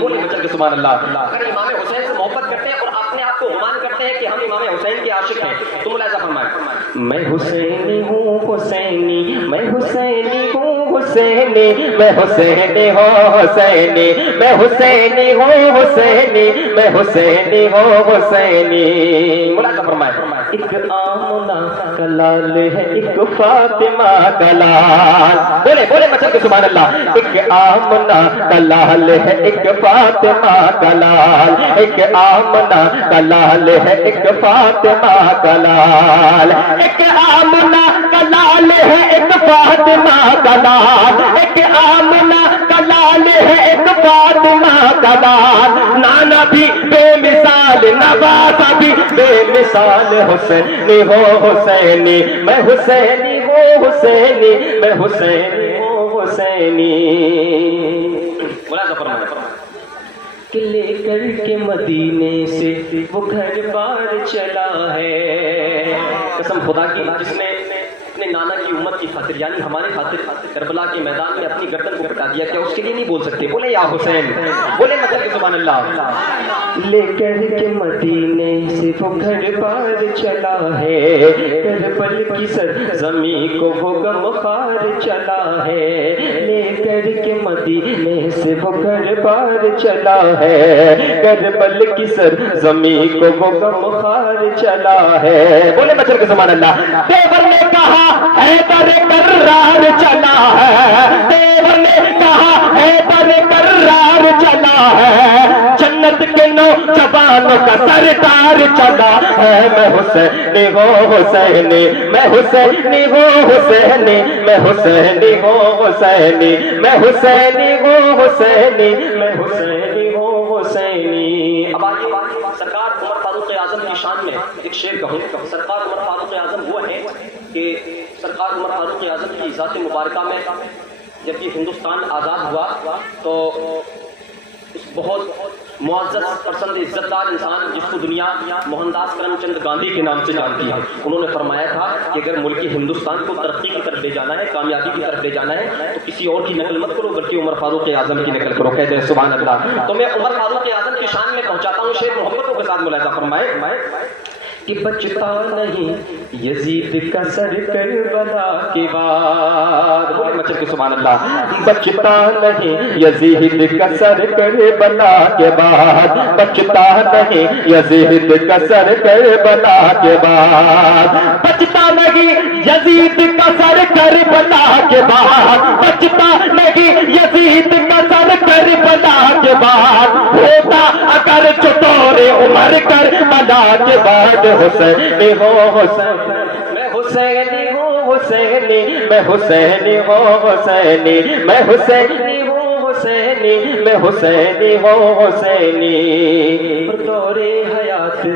بولے بچل کے سبحان اللہ۔ اگر امام حسین سے محبت کرتے ہیں اور اپنے آپ کو گمان کرتے ہیں کہ ہم امام حسین کے عاشق ہیں تو ملاحظہ فرمائے، میں حسینی ہوں حسینی، میں حسینی ہوں حسینی، میں حسینی ہوں حسینی، میں حسینی ہوں حسینی، میں حسینی ہوں حسینی۔ ملاحظہ فرمائے، ایک آمنہ کا لال ہے، ایک فاطمہ کا لال، بولے بولے مچل کے سبحان اللہ۔ ایک آمنہ کا لال ہے، ایک فاطمہ کا لال، ایک آمنہ کا لال ہے، ایک فاطمہ کا لال، ایک آمنہ کا لال ہے، ایک فاطمہ کا لال، ایک آمنہ کا لال ہے، ایک فاطمہ کا لال۔ نانا بھی بے مثال، نوازا بھی بے مثال، حسینی ہو حسینی، میں حسینی ہوں حسینی، میں حسینی ہوں حسینی۔ ملاحظہ فرمائے، کہ لے کر کے مدینے سے وہ گھر بار چلا ہے، قسم خدا کی جس نے اپنے نانا کی امت کی خاطر یعنی ہمارے خاطر کربلا کے میدان میں اپنی گردن کو کٹا دیا، کیا اس کے لیے نہیں بول سکتے؟ بولے یا حسین، بولے مطلب کہ سبحان اللہ۔ لے کر کے مدینے سے وہ گھر بار چلا ہے، کربل کی سرزمین کو وہ غم خار چلا ہے، لے کر کے مدینے سے وہ گھر بار چلا ہے، کربل کی سرزمین کو وہ غم خار چلا ہے، بولے بچر کے سبحان اللہ۔ دیور نے کہا حیدر کرار چلا ہے، دیور نے کہا حیدر کرار چلا ہے، جنت کے نوجوانوں کا سردار چلا ہے، میں حسینی ہوں حسینی، میں حسینی ہوں حسینی، میں حسینی ہوں حسینی، میں حسینی ہوں حسینی، میں حسینی ہوں حسینی۔ اب آئیے سرکار عمر فاروق اعظم کی شان میں ایک شعر کہوں۔ سرکار عمر فاروق اعظم وہ ہے کہ سرکار عمر فاروق اعظم کی ذات مبارکہ میں جب یہ ہندوستان آزاد ہوا تو اس بہت معزز پسند عزت دار انسان جس کو دنیا موہن داس کرم چند گاندھی کے نام سے جانتی ہے، انہوں نے فرمایا تھا کہ اگر ملک ہندوستان کو ترقی کی طرف لے جانا ہے، کامیابی کی طرف لے جانا ہے تو کسی اور کی نقل مت کرو بلکہ عمر فاروق اعظم کی نقل کرو، کہتے ہیں سبحان اللہ۔ تو میں عمر فاروق اعظم کی شان میں پہنچاتا ہوں، شعر محبتوں کے ساتھ ملاحظہ فرمائے کہ بچتا نہیں یزید کا سر کربلا کے بعد. بولے مچل کے سبحان اللہ. بچتا نہیں یزید کا سر کربلا کے بعد, بچتا نہیں یزید کا سر کربلا کے بعد, بچتا نہیں یزید کا سر کربلا کے بعد, بچتا نہیں یزید کا سر کربلا کے بعد. ہوتا اگر چطور عمر کربلا کے بعد حسینی ہو حسین, میں حسینی ہوں حسینی, میں حسینی ہوں حسینی, میں حسینی ہوں حسینی, میں حسینی ہوں حسینی. دور حیات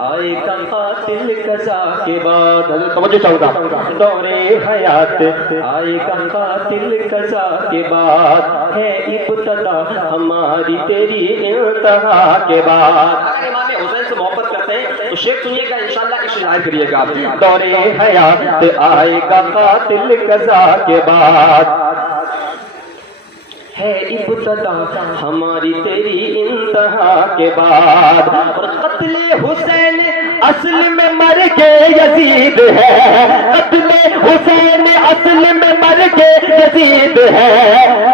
آئے گا قاتل قضا کے بعد. توجہ چاہوں گا. دور حیات آئے گا قاتل قضا کے بعد, ہے ابتدا ہماری تیری انتہا کے بعد. اگر امام حسین سے محبت کرتے ہیں تو شیخ سنیے گا انشاءاللہ عشق ظاہر کریے گا. دور حیات آئے گا قاتل قضا کے بعد, ہے ابتدا ہماری تیری انتہا کے بعد. اور قتل حسین اصل میں مر کے یزید ہے, قتل حسین اصل میں مر کے یزید ہے.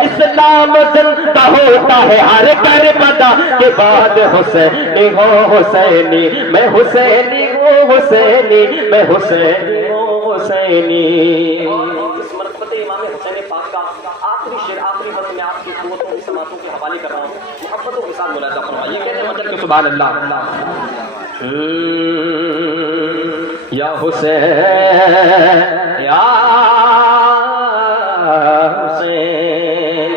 اسلام زندہ ہوتا ہے ہر کربلا کے بعد. حسینی ہو حسینی, میں حسینی ہوں حسینی, میں حسینی ہوں حسینی. اس مرتبہ امام حسین پاک کا آخری شعر, آخری وقت میں آپ کی قوتوں کی سماعتوں کے حوالے کر رہا ہوں. محبتوں کے ساتھ ملاحظہ فرمائیے. کہتے ہیں مجل کے سبحان اللہ. یا حسین یا حسین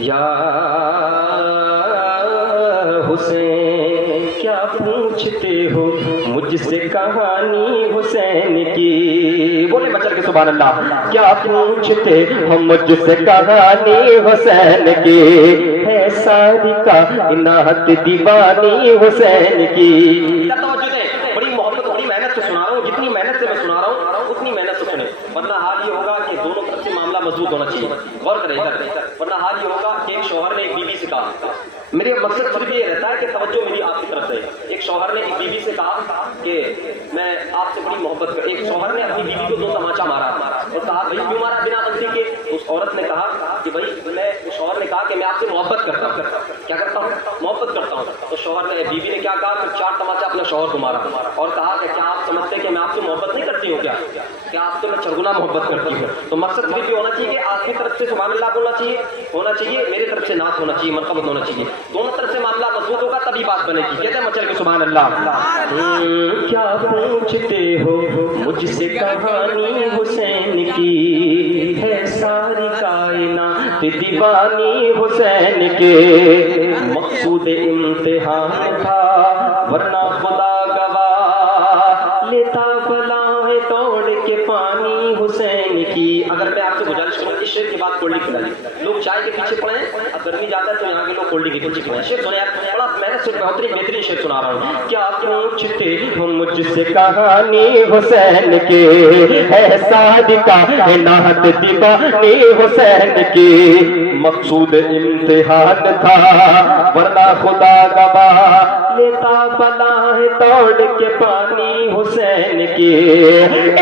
یا حسین, کیا پوچھتے ہو مجھ سے کہانی حسین کی. بولے مچل کے سبحان اللہ. کیا پوچھتے ہو مجھ سے کہانی حسین کی, ہے ساری کائنات دیوانی حسین کی. توجہ دیں, بڑی محبت بڑی محنت سے سنا رہا ہوں. جتنی محنت سے میں سنا رہا ہوں اتنی محنت سے سنیں, ورنہ حال یہ ہوگا کہ دونوں طرف سے معاملہ مضبوط ہونا چاہیے. غور کریں ادھر. ورنہ حال یہ ہوگا کہ ایک شوہر نے ایک بیوی سے کہا, میرے مقصد صرف یہ رہتا ہے کہ توجہ میری آپ کی طرف سے. ایک شوہر نے ایک بیوی سے کہا کہ میں آپ سے بڑی محبت کر. ایک شوہر نے اپنی بیوی کو 2 تماچا مارا اور کہا بھائی کیوں مارا بنا غلطی کے. اس عورت نے کہا کہ بھائی میں, شوہر نے کہا کہ میں آپ سے محبت کرتا ہوں. کیا کرتا ہوں؟ محبت کرتا ہوں. تو شوہر نے, بیوی نے کیا کہا, پھر 4 تماچا اپنے شوہر کو مارا اور کہا کہ کیا آپ سمجھتے ہیں کہ میں آپ سے محبت نہیں کرتی ہوں, کیا آپ سے میں چرگنا محبت کرتی ہوں. تو مقصد صرف یہ ہونا چاہیے کہ آپ کی طرف سے سبحان اللہ بولنا چاہیے, میری طرف سے نعت ہونا چاہیے, مرتبت ہونا چاہیے. دونوں طرف سے معاملہ مضبوط ہوگا تبھی بات بنے گی. کہتے ہیں مچل کے سبحان اللہ. کیا پوچھتے ہو مجھ سے کہانی حسین کی, ہے ساری کائنات دیوانی حسین کے. مقصود امتحان تھا ورنہ خدا گواہ, لیتا بلائیں توڑ کے پانی حسین کی. اگر میں آپ سے گزارش کروں اس شعر کے بعد کولڈ ڈرنک پلائیں, لوگ چائے کے پیچھے پڑے ہیں, اب گرمی زیادہ ہے تو یہاں کے لوگ کولڈ ڈرنک کے پیچھے پڑے. شعر سنیں یار, بڑا محنت سے بہترین شعر سنا رہا ہوں. کیا پوچھتے ہو مجھ سے کہانی حسین کے, ہے ساری کائنات دیوانی حسین کی. مقصود امتحان تھا ورنہ خدا گواہ, لیتا بلائیں توڑ کے پانی حسین کی.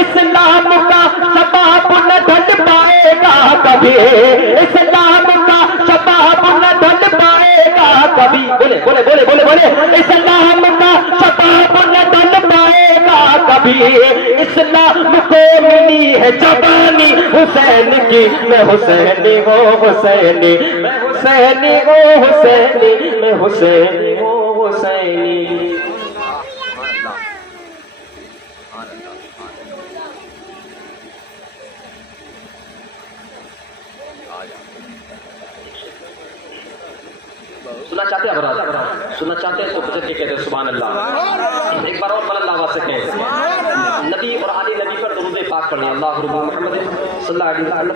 اسلام کا شباب نہ ڈھل پائے گا کبھی, اسلام کا شباب نہ ڈھل پائے گا کبھی. بولے بولے بولے بولے بولے, اسلام کا شباب نہ ڈھل پائے گا کبھی. اسلام کو ملی ہے جوانی حسین کی. میں حسینی ہوں حسینی, میں حسینی ہوں حسینی, میں حسینی ہوں حسینی. سننا چاہتے ہیں برادر, سننا چاہتے ہیں تو بجٹ کے کہتے ہیں سبحان اللہ. ایک بار اور بلند آواز سے کہیں, نبی اور آل نبی پر درود پاک پڑھیں. اللہ رب محمد صلی اللہ علیہ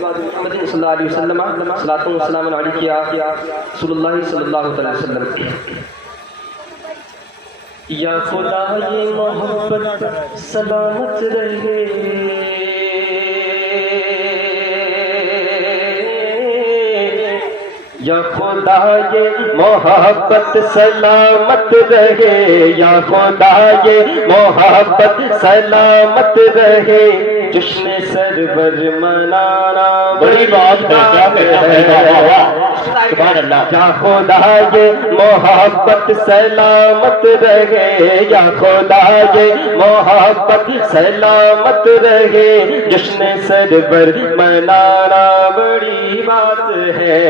محمد صلی اللہ علیہ وسلم, صلاۃ و سلام علیک یا رسول اللہ صلی اللہ علیہ وسلم. یا خدا یہ محبت سلامت رہے, یا خدا یہ محبت سلامت رہے، یا خدا یہ محبت سلامت رہے، جشن سرور منانا بڑی بات ہے، کیا کہتے ہیں، سبحان اللہ۔ یا خدا یہ محبت سلامت رہے، یا خدا یہ محبت سلامت رہے، جشن سرور منانا بڑی بات ہے،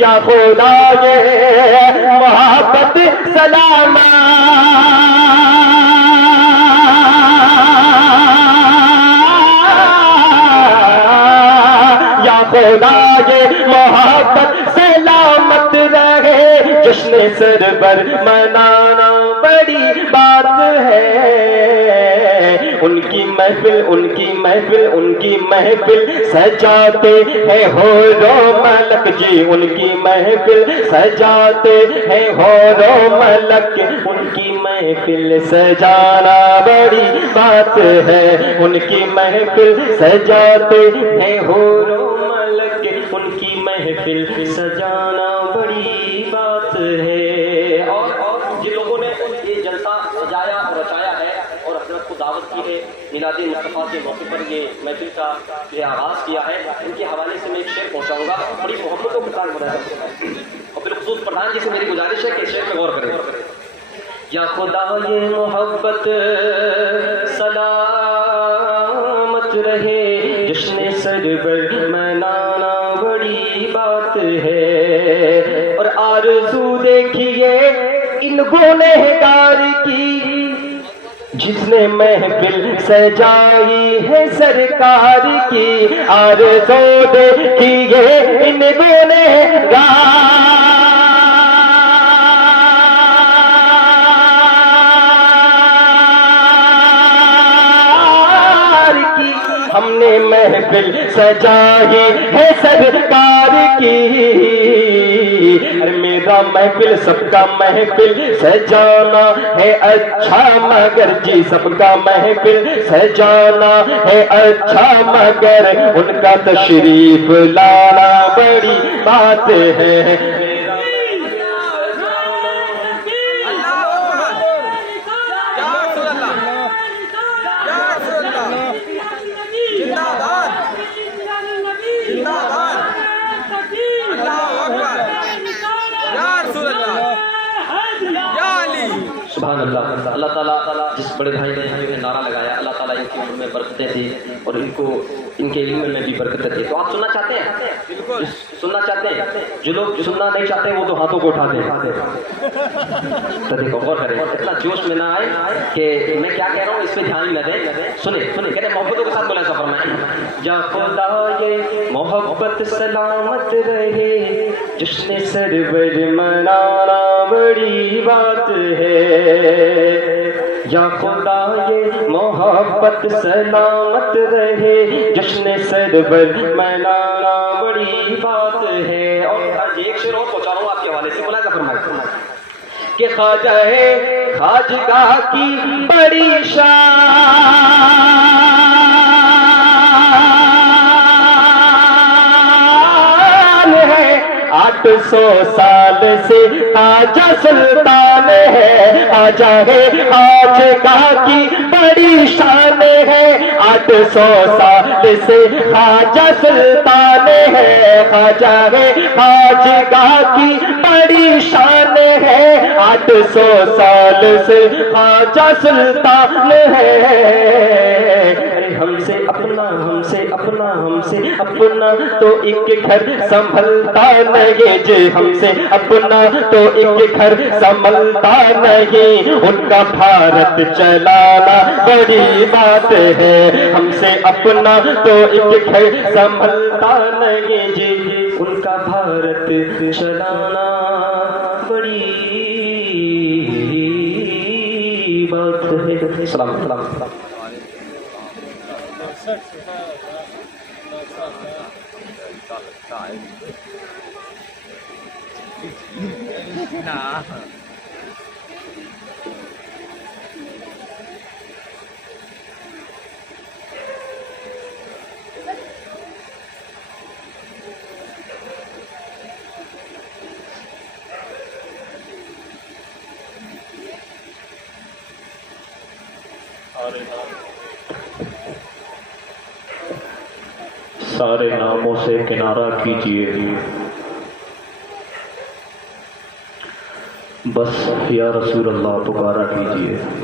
یا خدا یہ محبت سلامت خدا یہ محبت سلامت رہے، جشن سرور منانا بڑی بات ہے، ان کی محفل ان کی محفل ان کی محفل سجاتے ہیں حور و ملک جی، ان کی محفل سجاتے ہیں حور و ملک، ان کی محفل سجانا بڑی بات ہے، ان کی محفل سجاتے ہیں حور و ملک، ان کی محفل سجانا بڑی بات ہے۔ اور جن لوگوں نے یہ جلسہ سجایا اور رچایا ہے اور حضرت کو دعوت کی ہے، میلاد مصطفیٰ کے موقع پر یہ محفل کا یہ آغاز کیا ہے، ان کے حوالے سے میں ایک شعر پہنچاؤں گا، بڑی محبتوں کے ساتھ بتایا جاتا ہے، اور بالخصوص پردھان جی سے میری گزارش ہے کہ اس شعر پہ غور کریں۔ یا خدا یہ محبت سلامت رہے، جشن سرور منانا بڑی بات ہے، اور آرزو دیکھیے ان گنہگار کی، جس نے محفل سجائی ہے سرکار کی، آرزو دیکھیے ان گنہگار کی، ہم نے محفل سجائی ہے سرکار کی، میرا محفل سب کا محفل سجانا ہے اچھا مگر جی، سب کا محفل سجانا ہے اچھا مگر ان کا تشریف لانا بڑی بات ہے۔ سبحان اللہ۔ اللہ تعالیٰ جس بڑے بھائی نے ہمیں نعرہ لگایا، اللہ تعالیٰ ان کی عمر میں برکتیں دی اور ان کو ان کے علم میں بھی برکتیں دی۔ تو آپ سننا چاہتے ہیں؟ سننا چاہتے ہیں؟ جو لوگ سننا نہیں چاہتے وہ تو ہاتھوں کو اٹھا دیں۔ تو دیکھو غور کریں، اتنا جوش میں نہ آئے کہ میں کیا کہہ رہا ہوں اس پہ دھیان نہ دیں۔ سنیں کہتے ہیں محبتوں کے ساتھ بولا سفر میں، یا خدا یہ محبت سلامت رہے، جشن سرور منانا بڑی بات ہے، یا خدا یہ محبت سلامت رہے، جشن سرور منانا بڑی بات ہے۔ اور ایک شعر اور پہنچا رہا ہوں آپ کے حوالے سے، ملاحظہ فرمائیں کہ خواجہ خواجگاہ کی بڑی شان ہے، 800 سال سے خواجہ سلطان ہے، خواجہ خواجگاہ کی بڑی شان ہے، 800 سال سے خواجہ سلطان ہے، خواجہ خواجگاہ کی بڑی شان ہے، 800 سال سے خواجہ سلطان ہے۔ ہم سے اپنا ہم سے اپنا ہم سے اپنا تو ایک گھر سنبھلتا نہیں جی، ہم سے اپنا تو ایک گھر سنبھلتا نہیں، ان کا بھارت چلانا بڑی بات ہے، ہم سے اپنا تو ایک گھر سنبھلتا نہیں جی، ان کا بھارت چلانا بڑی بات ہے۔ سلام سلام سلام۔ سارے ناموں سے کنارہ کیجیے، بس یا رسول اللہ پکارا کیجیے۔